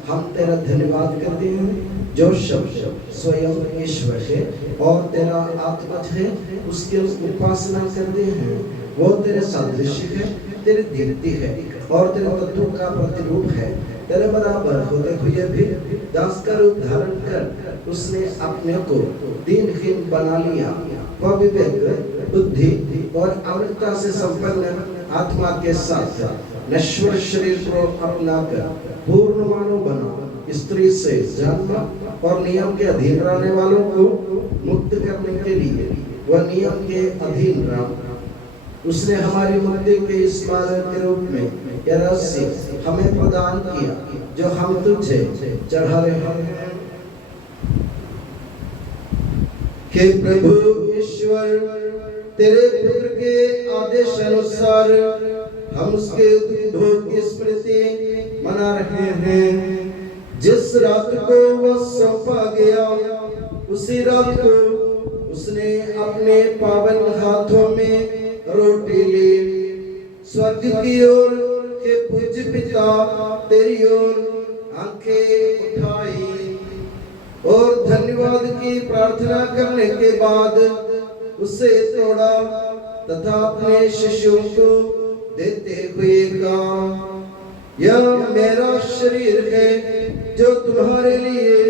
हम तेरा धन्यवाद करते हैं जो शब्द स्वयं ईश्वर है और तेरा आत्मज है, उसकी उपासना करते हैं। वो तेरे सादृश्य है, तेरी दीप्ति है और तेरे तत्व का प्रतिरूप है। तेरे बराबर होते हुए भी दास का रूप धारण कर उसने अपने को दीनहीन बना लिया। वह विवेक, बुद्धि और अमृतता से संपन्न आत्मा के साथ नश्वर शरीर को अपनाकर पूर्ण मानव बना। स्त्री से जन्म और नियम के अधीन रहने वालों को मुक्त करने के लिए वह नियम के अधीन रहा। उसने हमारी मुक्ति के स्मारक के रूप में यह रहस्य हमें प्रदान किया जो हम तुझे चढ़ा रहे हैं। हे प्रभु ईश्वर, तेरे पुत्र के आदेश अनुसार हम उसके उद्भव की स्मृति मना रहे हैं। जिस रात को वह सौंपा गया, उसी रात को उसने अपने पावन हाथों में रोटी ली। स्वर्ग की ओर के पूज्य पिता तेरी ओर आंखें उठाई और धन्यवाद की प्रार्थना करने के बाद उसे तोड़ा तथा अपने शिष्यों को देते हुए कहा, यह मेरा शरीर है जो तुम्हारे लिए,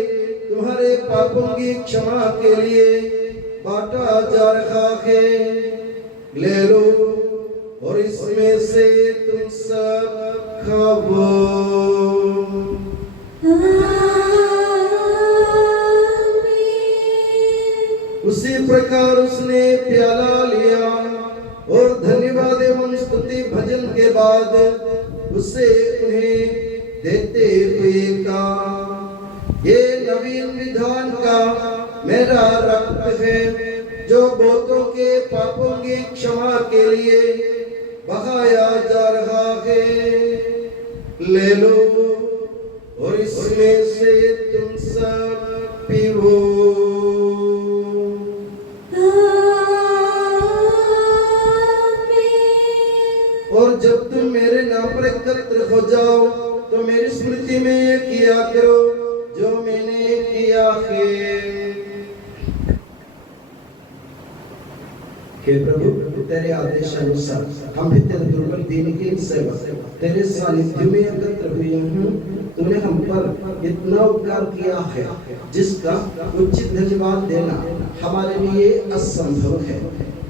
तुम्हारे पापों की क्षमा के लिए बांटा जा रहा है। ले लो और इसमें से तुम सब खाओ। उसी प्रकार उसने प्याला लिया और धन्यवाद एवं स्तुति भजन के बाद उसे उन्हें देते हुए कहा, ये नवीन विधान का मेरा रक्त है जो बहुतों के पापों की क्षमा के लिए बहाया जा रहा है। ले लो और इसमें से तुम सब पीओ। और जब तुम मेरे नाम पर एकत्र हो जाओ तो मेरी स्मृति में ये किया करो जो मैंने किया है। हे प्रभु, तेरे आदेश अनुसार हम भी तेरे दुर्बल दीनहीन सेवक तेरे सानिध्य में एकत्र हुए हैं। तूने हम पर इतना उपकार किया है जिसका उचित धन्यवाद देना हमारे लिए असंभव है।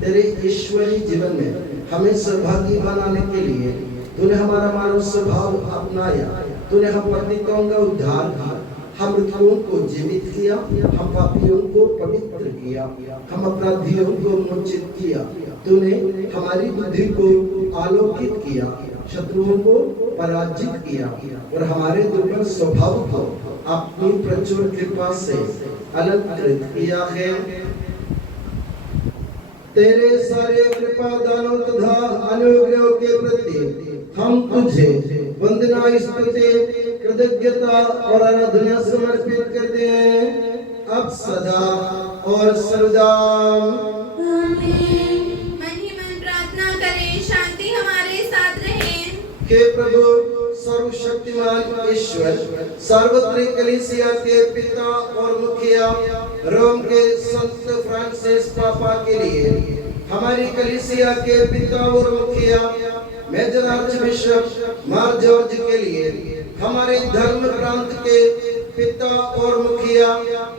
तेरे ईश्वरीय जीवन में हमें सहभागी बनाने के लिए तूने हमारा मानव स्वभाव अपनाया। तूने हम पतितों का उद्धार किया, हम मृतकों को जीवित किया, हम पापियों को पवित्र किया, हम अपराधियों को मोचित किया। तूने हमारी बुद्धि को आलोकित किया, शत्रुओं को पराजित किया और हमारे दुर्बल स्वभाव को अपनी प्रचुर कृपा से अलंकृत किया है। तेरे सारे कृपा दानों तथा अनुग्रह के प्रति हम तुझे वंदना, स्तुति, कृतज्ञता और आराधना समर्पित करते हैं अब सदा और सर्वदा। आमीन। मन ही मन प्रार्थना करें, शांति हमारे साथ रहे। हे प्रभु सर्वशक्तिमान ईश्वर, सार्वत्रिक कलीसिया के पिता और मुखिया रोम के संत फ्रांसिस पापा के लिए, हमारी कलीसिया के पिता और मुखिया मेजर आर्चबिशप मार जॉर्ज के लिए, हमारे धर्म प्रांत के पिता और मुखिया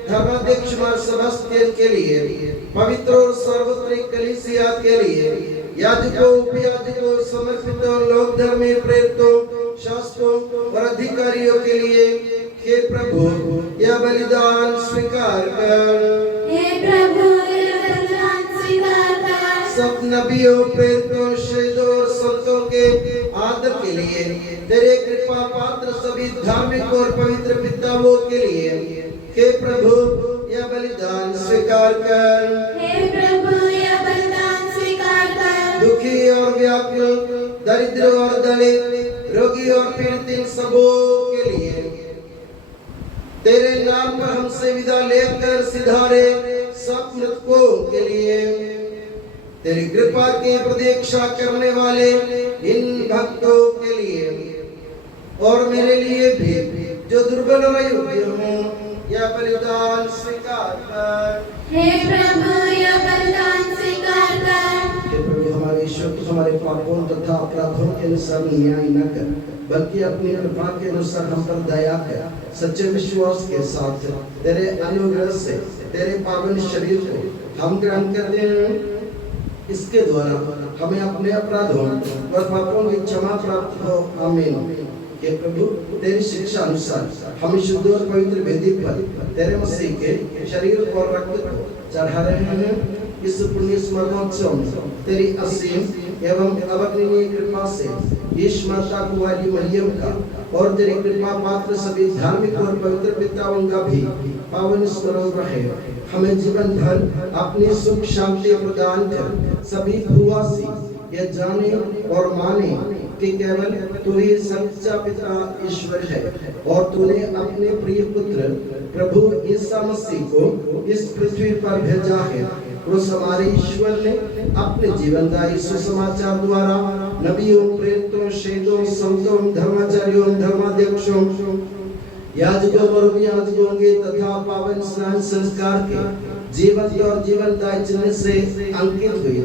धर्माध्यक्ष मार सेबास्टियन के लिए, पवित्र और सार्वत्रिक कलीसिया के लिए, याजकों, उपयाजकों, समर्पितों, लोक धर्मी प्रेरितों, शास्त्रों और अधिकारियों के लिए, हे प्रभु यह बलिदान स्वीकार कर। हे प्रभु यह बलिदान स्वीकार नबियों, प्रेरितों, शहीदों और संतों के आदर के लिए, तेरे कृपा पात्र सभी धार्मिक और पवित्र पिताओं के लिए, हे प्रभु यह बलिदान स्वीकार कर। हे प्रभु यह बलिदान स्वीकार कर। दुखी और व्याकुल, दरिद्र और दलित, रोगी और पीड़ित इन सबों के लिए तेरे नाम पर हमसे विदा लेकर सिधारे सब मृतकों के लिए, तेरी कृपा की प्रतीक्षा करने वाले इन भक्तों के लिए और मेरे लिए भी जो दुर्बल और अयोग्य हूँ, यह बलिदान स्वीकार कर। हे प्रभु यह बलिदान स्वीकार कर। हे प्रभु हमारे ईश्वर, तू हमारे पापों तथा अपराधों के अनुसार न्याय न कर, बल्कि अपनी कृपा के अनुसार हम पर दया कर। सच्चे विश्वास के साथ तेरे अनुग्रह से तेरे पावन शरीर को हम ग्रहण करते हैं, इसके द्वारा हमें अपने अपराधों और पापों की क्षमा प्राप्त हो। आमीन। हे प्रभु तेरी शिक्षा अनुसार हम शुद्ध और पवित्र वेदी पर तेरे मसीह के शरीर और रक्त को चढ़ा रहे हैं। इस पुण्य स्मरणोत्सव में तेरी असीम एवं अवर्णनीय कृपा से यीशु माता कुंवारी मरियम का और तेरी कृपा पात्र सभी धार्मिक और पवित्र पिताओं का भी पावन स्मरण रहे। हमें जीवन भर अपनी सुख शांति प्रदान कर सभी भूवासी ये जाने और माने कि केवल तू ही सच्चा पिता ईश्वर है और तूने अपने प्रिय पुत्र प्रभु ईसा मसीह को इस पृथ्वी पर भेजा है। उस हमारे ईश्वर ने अपने जीवनदायी सुसमाचार द्वारा नबियों, प्रेरितों, शहीदों, संतों, धर्माचार्यों, धर्माध्यक्षों, याजकों और याजकों के तथा पावन स्नान संस्कार के जीवन और जीवनदायी चिन्ह से अंकित हुए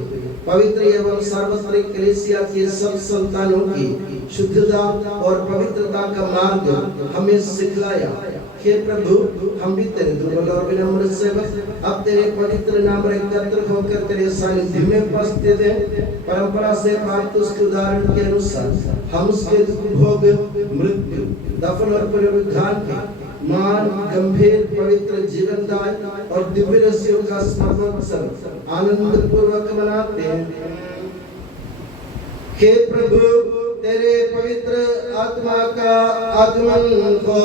पवित्र एवं सार्वत्रिक कलीसिया के सब संतानों की शुद्धता और पवित्रता का मार्ग हमें सिखलाया। हे प्रभु हम भी तेरे दुर्बल और विनम्र सेवक अब तेरे पवित्र नाम पर एकत्र होकर तेरे सानिध्य में उपस्थित हैं। परंपरा से प्राप्त उसके उदाहरण के अनुसार हम उसके दुख भोग, मृत्यु, दफन और पुनरुत्थान के मान, गंभीर, पवित्र जीवनदाय और दिव्य रहस्यों का स्मरण आनंद पूर्वक मनाते हैं। हे प्रभु तेरे पवित्र आत्मा का आगमन हो।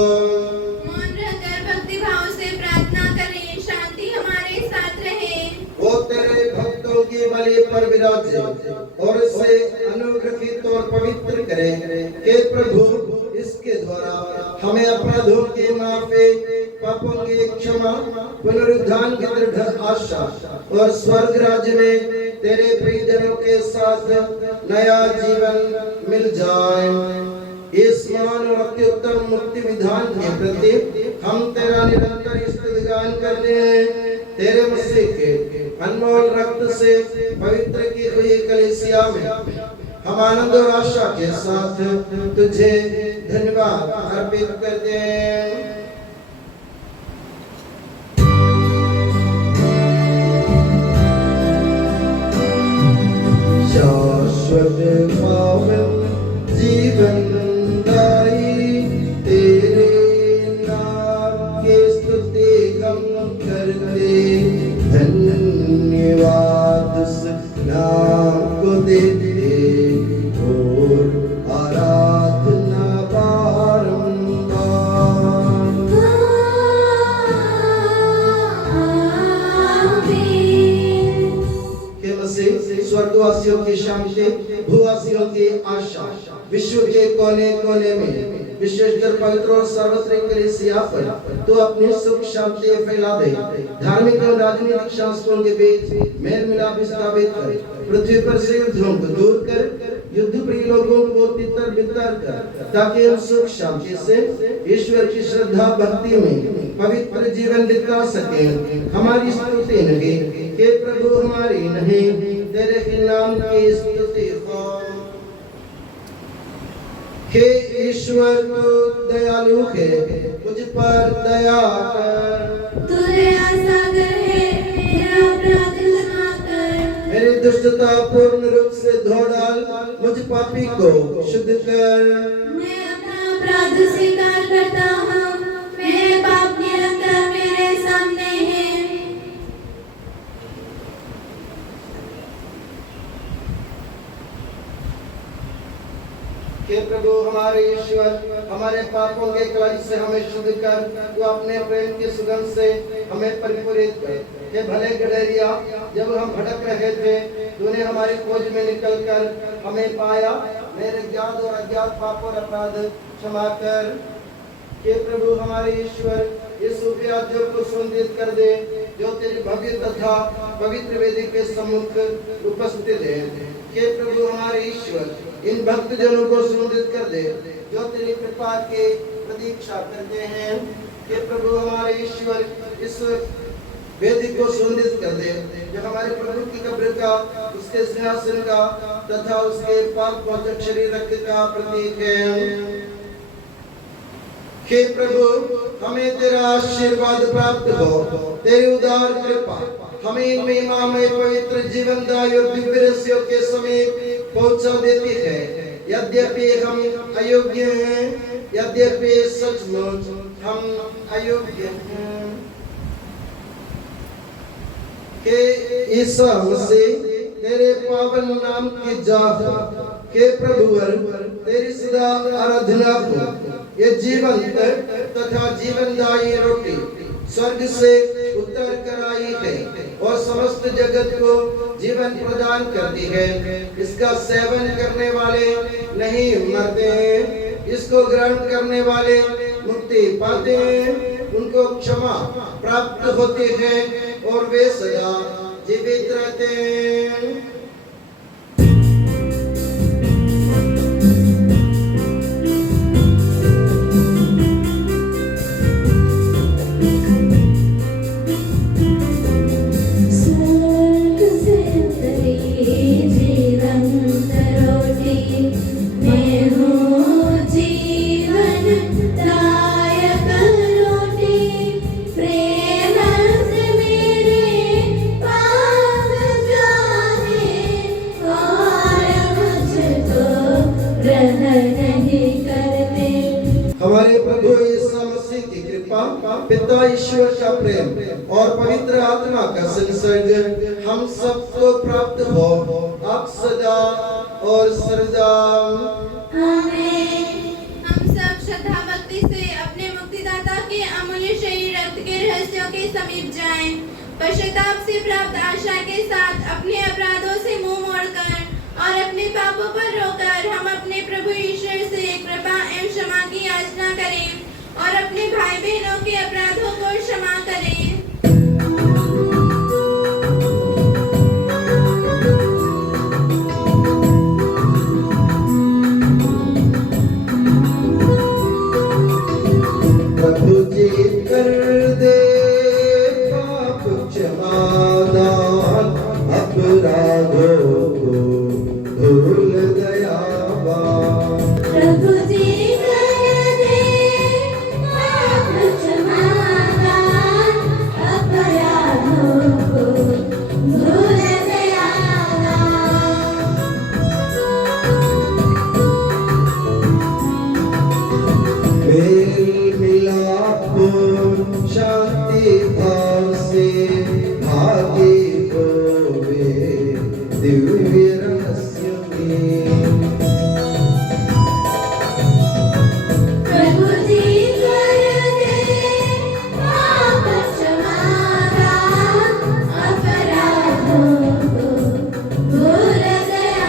मौन रहकर भक्ति भाव से प्रार्थना करें, शांति हमारे साथ रहे। वो तेरे भक्तों की बलि पर विराजे और इसे अनुग्रहित और पवित्र करे। हे प्रभु इसके द्वारा हमें अपराधों की माफी, पापों की क्षमा, पुनरुत्थान की दृढ़ आशा और स्वर्ग राज्य में तेरे प्रियजनों के साथ नया जीवन मिल जाए। इस महान और अत्युत्तम मुक्ति विधान के प्रति हम तेरा निरंतर स्तुतिगान करते हैं। तेरे मसीह के अनमोल रक्त से पवित्र की हुई कलीसिया में हम आनंद और आशा के साथ तुझे धन्यवाद अर्पित करते हैं। शाश्वत पावन जीवन दाई तेरे नाम की स्तुति हम करते, धन्यवाद उस नाम को देते और आराधना बारंबार। हे मसीह स्वर्गवासियों की शांति, भूवासियों की आशा, विश्व के कोने कोने में विशेषकर पवित्र और सार्वत्रिक कलीसिया पर तो अपनी सुख शांति फैला दे। धार्मिक और राजनीतिक शासकों के बीच मेल मिलाप स्थापित कर, पृथ्वी पर से युद्धों को दूर कर, युद्ध प्रिय लोगों को तितर बितर कर, ताकि हम सुख शांति से ईश्वर की श्रद्धा भक्ति में पवित्र जीवन बिता सकें। हमारी स्तुति नहीं हे प्रभु, हमारी नहीं, तेरे नाम की स्तुति हो। हे ईश्वर तू दयालु है, मुझ पर दया कर। तू दया सागर है, मेरा अपराध क्षमा कर। मेरी दुष्टता पूर्ण रूप से धो डाल, मुझ पापी को शुद्ध कर। मैं अपना अपराध स्वीकार करता हूँ, मेरे पाप निरंतर मेरे सामने हैं। हे प्रभु हमारे ईश्वर, हमारे पापों के कलंक से हमें शुद्ध कर, तू अपने प्रेम की सुगंध से हमें परिपूरित कर। हे भले गडरिया, जब हम भटक रहे थे, तूने हमारी खोज में निकलकर हमें पाया। मेरे ज्ञात और अज्ञात पाप और अपराध क्षमा कर। हे प्रभु हमारे ईश्वर, इस उपयाज्यों को सुंदर कर दे जो तेरी भव्य तथा पवित्र वेदी के सम्मुख उपस्थित है। हे प्रभु हमारे ईश्वर, इन भक्त जनों को सुंदर कर दे जो तेरी कृपा की प्रतीक्षा करते हैं। हे प्रभु हमारे ईश्वर, इस वेदी को सुंदर कर दे जो हमारे प्रभु की कब्र का, उसके सिंहासन का तथा उसके पाक पवित्र शरीर रक्त का प्रतीक है। हे प्रभु, हमें तेरा आशीर्वाद प्राप्त हो, तेरी उदार कृपा हमें महिमामय पवित्र जीवनदायी और दिव्य रस्सियों के समीप पहुंचा देती है। यद्यपि हम अयोग्य हैं, यद्यपि सचमुच हम अयोग्य हैं। हे ईसा मसीह, तेरे पावन नाम की जाह, हे प्रभुवर, तेरी सदा आराधना हो। ये जीवंत तथा जीवनदायी रोटी स्वर्ग से उतर कर आई है और समस्त जगत को जीवन प्रदान करती है। इसका सेवन करने वाले नहीं मरते, इसको ग्रहण करने वाले मुक्ति पाते हैं, उनको क्षमा प्राप्त होती है और वे सदा जीवित रहते हैं। हमारे प्रभु यीशु मसीह की कृपा, पिता ईश्वर का प्रेम और पवित्र आत्मा का संसर्ग हम सबको प्राप्त हो, अब सदा और सर्वदा आमीन। हम सब श्रद्धा भक्ति से अपने मुक्तिदाता के अमूल्य शरीर रक्त के रहस्यों के समीप जाएं। पश्चाताप से प्राप्त आशा के साथ अपने अपराधों से मुंह मोड़कर और अपने पापों पर रोकर हम अपने प्रभु ईश्वर से कृपा एवं क्षमा की याचना करें और अपने भाई बहनों के अपराधों को क्षमा करें। प्रभु जी कर दे पाप क्षमादान, अपराधों को भूल दयावान। प्रभु जी कर दे पाप क्षमादान, अपराधों को भूल दयावान। मेल मिलाप शांति भाव से भागी होवे दिव्य रहस्य में। प्रभु जी कर दे पाप क्षमादान, अपराधों को भूल दयावान।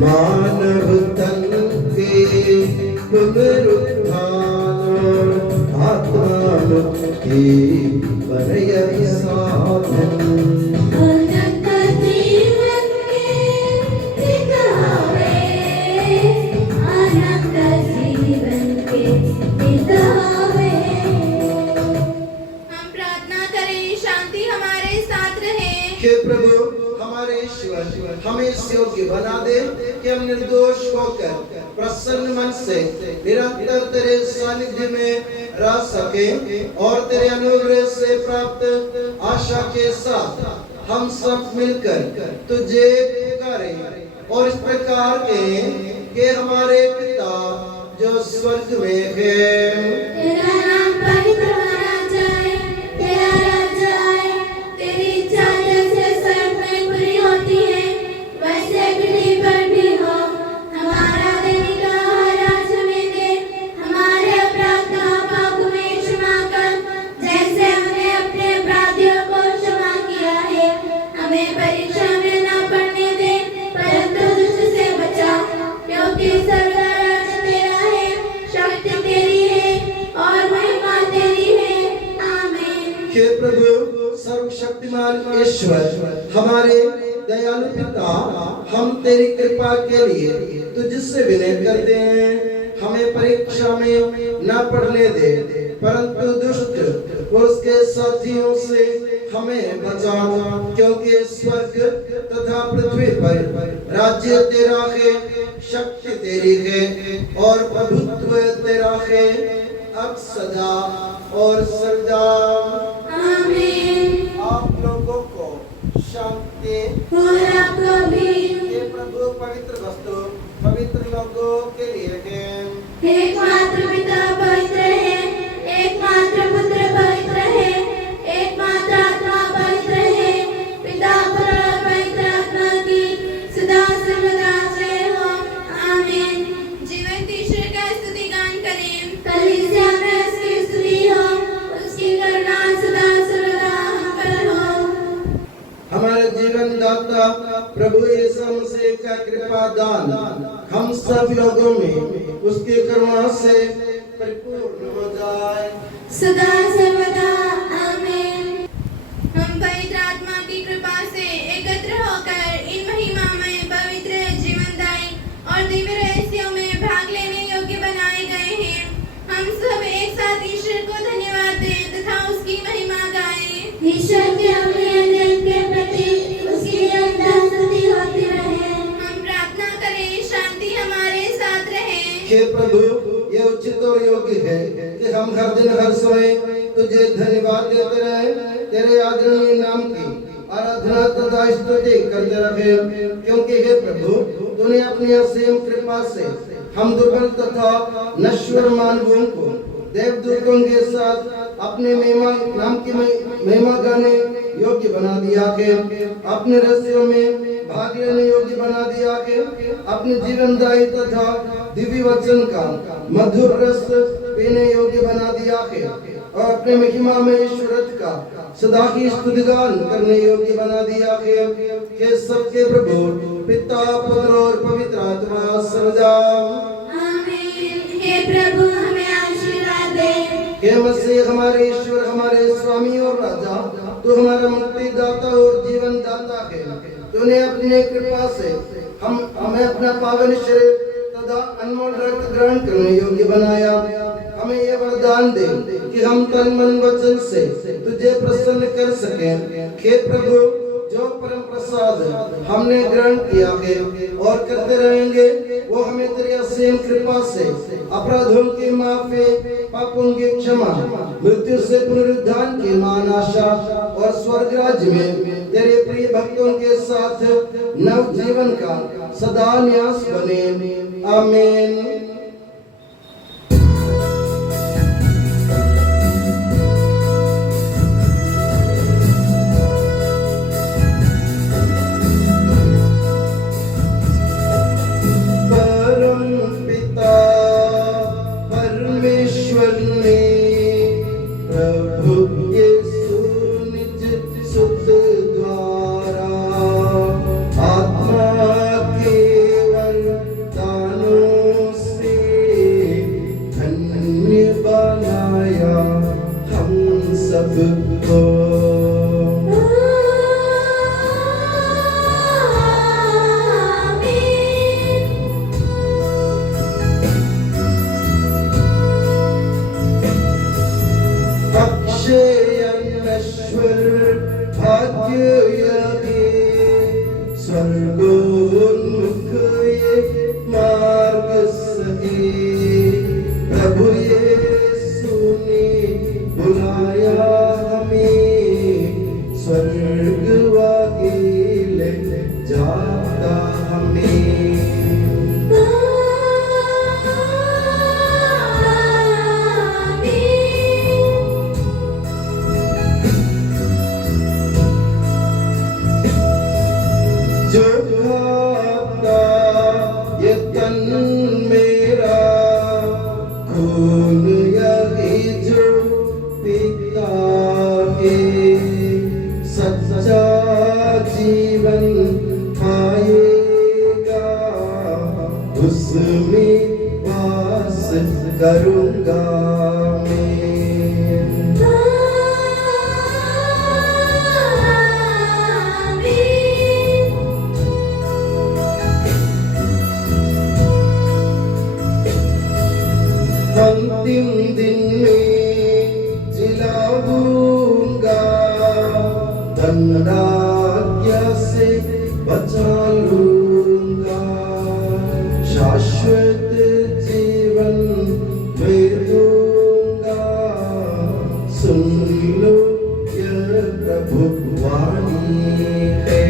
मानव तन के पुनरुत्थान और आत्मा मुक्ति पर यही साधन। अनंत जीवन के पितावे, अनंत जीवन के पितावे। हम प्रार्थना करें, शांति हमारे साथ रहे। हे प्रभु हमारे ईश्वर, हमें इस योग्य बना दे कि हम निर्दोष होकर प्रसन्न मन से निरंतर तेरे सानिध्य में रह सके और तेरे अनुग्रह से प्राप्त आशा के साथ हम सब मिलकर तुझे पुकारें और इस प्रकार के हमारे पिता जो स्वर्ग में है, तेरा नाम पवित्र माना जाए, तेरा राज्य आए, तेरी इच्छा जैसे हे प्रभु सर्वशक्तिमान ईश्वर हमारे दयालु पिता, हम तेरी कृपा के लिए तुझसे विनय करते हैं, हमें परीक्षा में न पड़ने दे, परंतु दुष्ट उसके साथियों से हमें बचा, क्योंकि स्वर्ग तथा पृथ्वी पर राज्य तेरा है, शक्ति तेरी है और प्रभुत्व तेरा है, अब सदा और सदा। आमीन। आप लोगों को शांति और आपको भी। ये प्रभु पवित्र वस्तु पवित्र लोगों के लिए है। एकमात्र पिता पवित्र है, एकमात्र पुत्र पवित्र है, एकमात्र आत्मा पवित्र है, पिता पुत्र और पवित्र आत्मा की सदा सर्वदा जय हो। आमीन। जीवन ईश्वर का स्तुति गान करें। कलीसिया में उसकी स्तुति हो, उसकी करुणा सदा सर्वदा हम पर हो। हमारे जीवन दाता प्रभु यीशु मसीह का कृपा दान हम सब लोगों में उसकी करुणा से परिपूर्ण हो जाए सदा सर्वदा। आमीन। हम पवित्र आत्मा की कृपा से एकत्र होकर इन महिमामय पवित्र जीवनदायी और दिव्य रहस्यों में भाग लेने योग्य बनाए गए हैं। हम सब एक साथ ईश्वर को धन्यवाद दें तथा उसकी महिमा गाएं। ईश्वर के अमूल्य देन के प्रति उसकी निरंतर स्तुति होती रहे। हम प्रार्थना करें, शांति हमारे साथ रहे। हे प्रभु, ये उचित और योग्य है कि हम हर दिन हर समय तुझे धन्यवाद देते रहे, तेरे आदरणीय नाम की आराधना तथा स्तुति करते रहे, क्योंकि हे प्रभु तूने अपनी असीम कृपा से हम दुर्बल तथा नश्वर मानवों को देवदूतों के साथ अपने महिमा नाम की महिमा गाने योग्य बना दिया है, अपने रहस्यों में भाग लेने योग्य बना दिया है, अपने जीवनदायी तथा दिव्य वचन का मधुर रस पीने योग्य बना दिया है और अपने महिमा में ईश्वरत का सदा की स्तुतिगान करने योग्य बना दिया है। हे सबके प्रभु पिता पुत्र और पवित्र आत्मा सदा। आमीन। हे प्रभु हमें आशीर्वाद दे। हे मसीह हमारे ईश्वर, हमारे स्वामी और राजा, तू हमारा मुक्तिदाता और जीवन दाता है। तूने अपनी कृपा से हमें अपना पावन शरीर तथा अनमोल रक्त ग्रहण करने योग्य बनाया। हमें यह वरदान दे कि हम तन मन वचन से तुझे प्रसन्न कर सकें। हे प्रभु, जो परम प्रसाद हमने ग्रहण किया है और करते रहेंगे, वो हमें तेरी असीम कृपा से अपराधों की माफी, पापों की क्षमा, मृत्यु से पुनरुद्धान की महान आशा और स्वर्ग राज्य में तेरे प्रिय भक्तों के साथ नव जीवन का सदा न्यास बने। आमीन। करूँगा मैं। अंतिम दिन में जिलाऊंगा, दंडाज्ञा से बचा लूंगा, शाश्वत जीवन में दूंगा। सुन लो यह प्रभु वाणी है।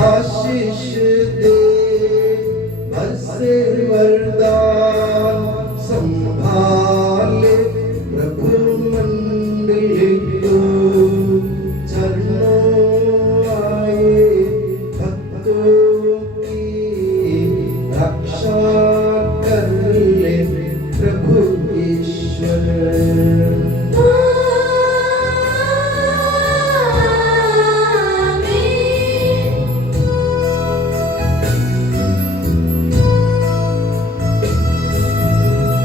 आशीष दे बरसे वरदान, संभाले प्रभु मंडली को, चरणों आए भक्तों की रक्षा कर ले प्रभु ईश्वर।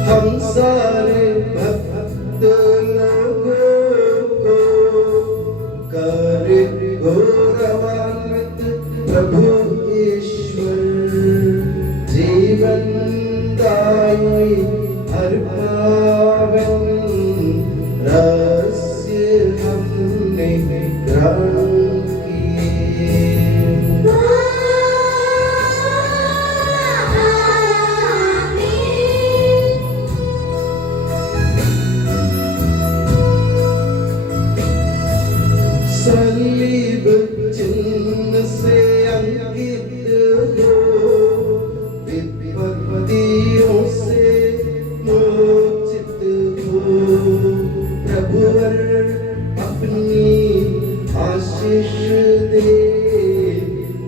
हम सारे भक्त लोगों को करे गौरवान्वित प्रभु ईश्वर, जीवन दायी हर पावन रहस्य हमने ग्रहण किए। सलीब चिन्ह से अंकित हो, विपत्तियों से मोचित हो, प्रभुवर अपनी आशीष दे,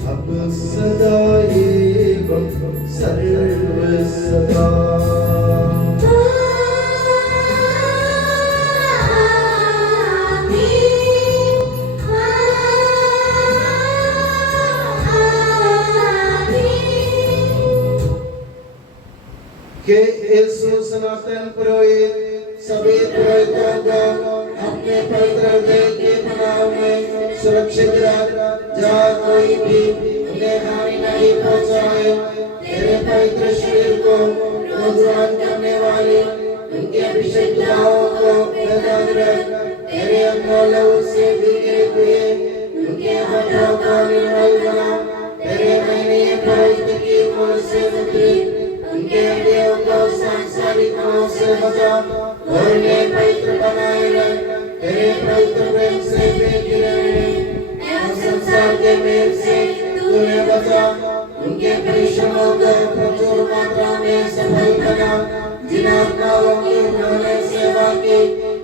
अब सदा एवं सर्व सदा। के यीशु सनातन पुरोहित सभी पुरोहितों को अपने पवित्र हृदय के तनाव में सुरक्षित रख, जहाँ कोई भी उन्हें हानि नहीं पहुँचाए। तेरे पवित्र शरीर को रोजगार करने वाले उनके अभिषेक दुआओं को प्रदान रख। तेरे अनमोल लहू से भीगे हुए उनके होठों को निर्मल बना। तेरे महनीय पुरोहित की ओर से मुद्रित उनके हृदयों को सांसारिक मोह से बचा और उन्हें पवित्र बनाए रख। तेरे पवित्र प्रेम से बेटी रहे एवं संसार के मेल से तूने बचा। उनके परिश्रमों को प्रचुर मात्रा में सफल बना। जिन आत्माओं की उन्होंने सेवा की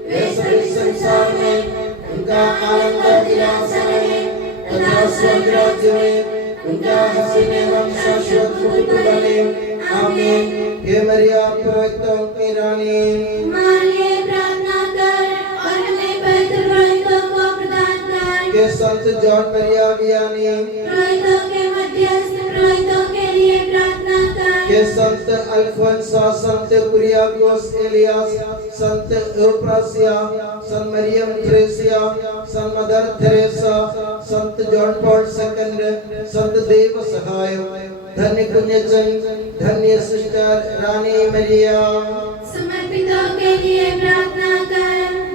वे सभी संसार में उनका आनंद दिलासा रहे तथा स्वर्ग राज्य में उनका हसीन एवं शाश्वत मुकुट बने। आमीन। हे मरिया पुरोहितों की रानी, हमारे लिए प्रार्थना कर और हमें पवित्र पुरोहितों को प्रदान कर। के संत जॉन मरिया वियानी, पुरोहितों के मध्यस्थ पुरोहितों के लिए प्रार्थना कर। के संत अल्फोंसा, संत कुरियाकोस एलियास, संत एउप्रासिया, संत मरियम थ्रेसिया, संत मदर थेरेसा, संत जॉन पॉल सेकंड, संत देव सहाय, धन्य पुण्यचंद, धन्य सिस्टर रानी मरिया।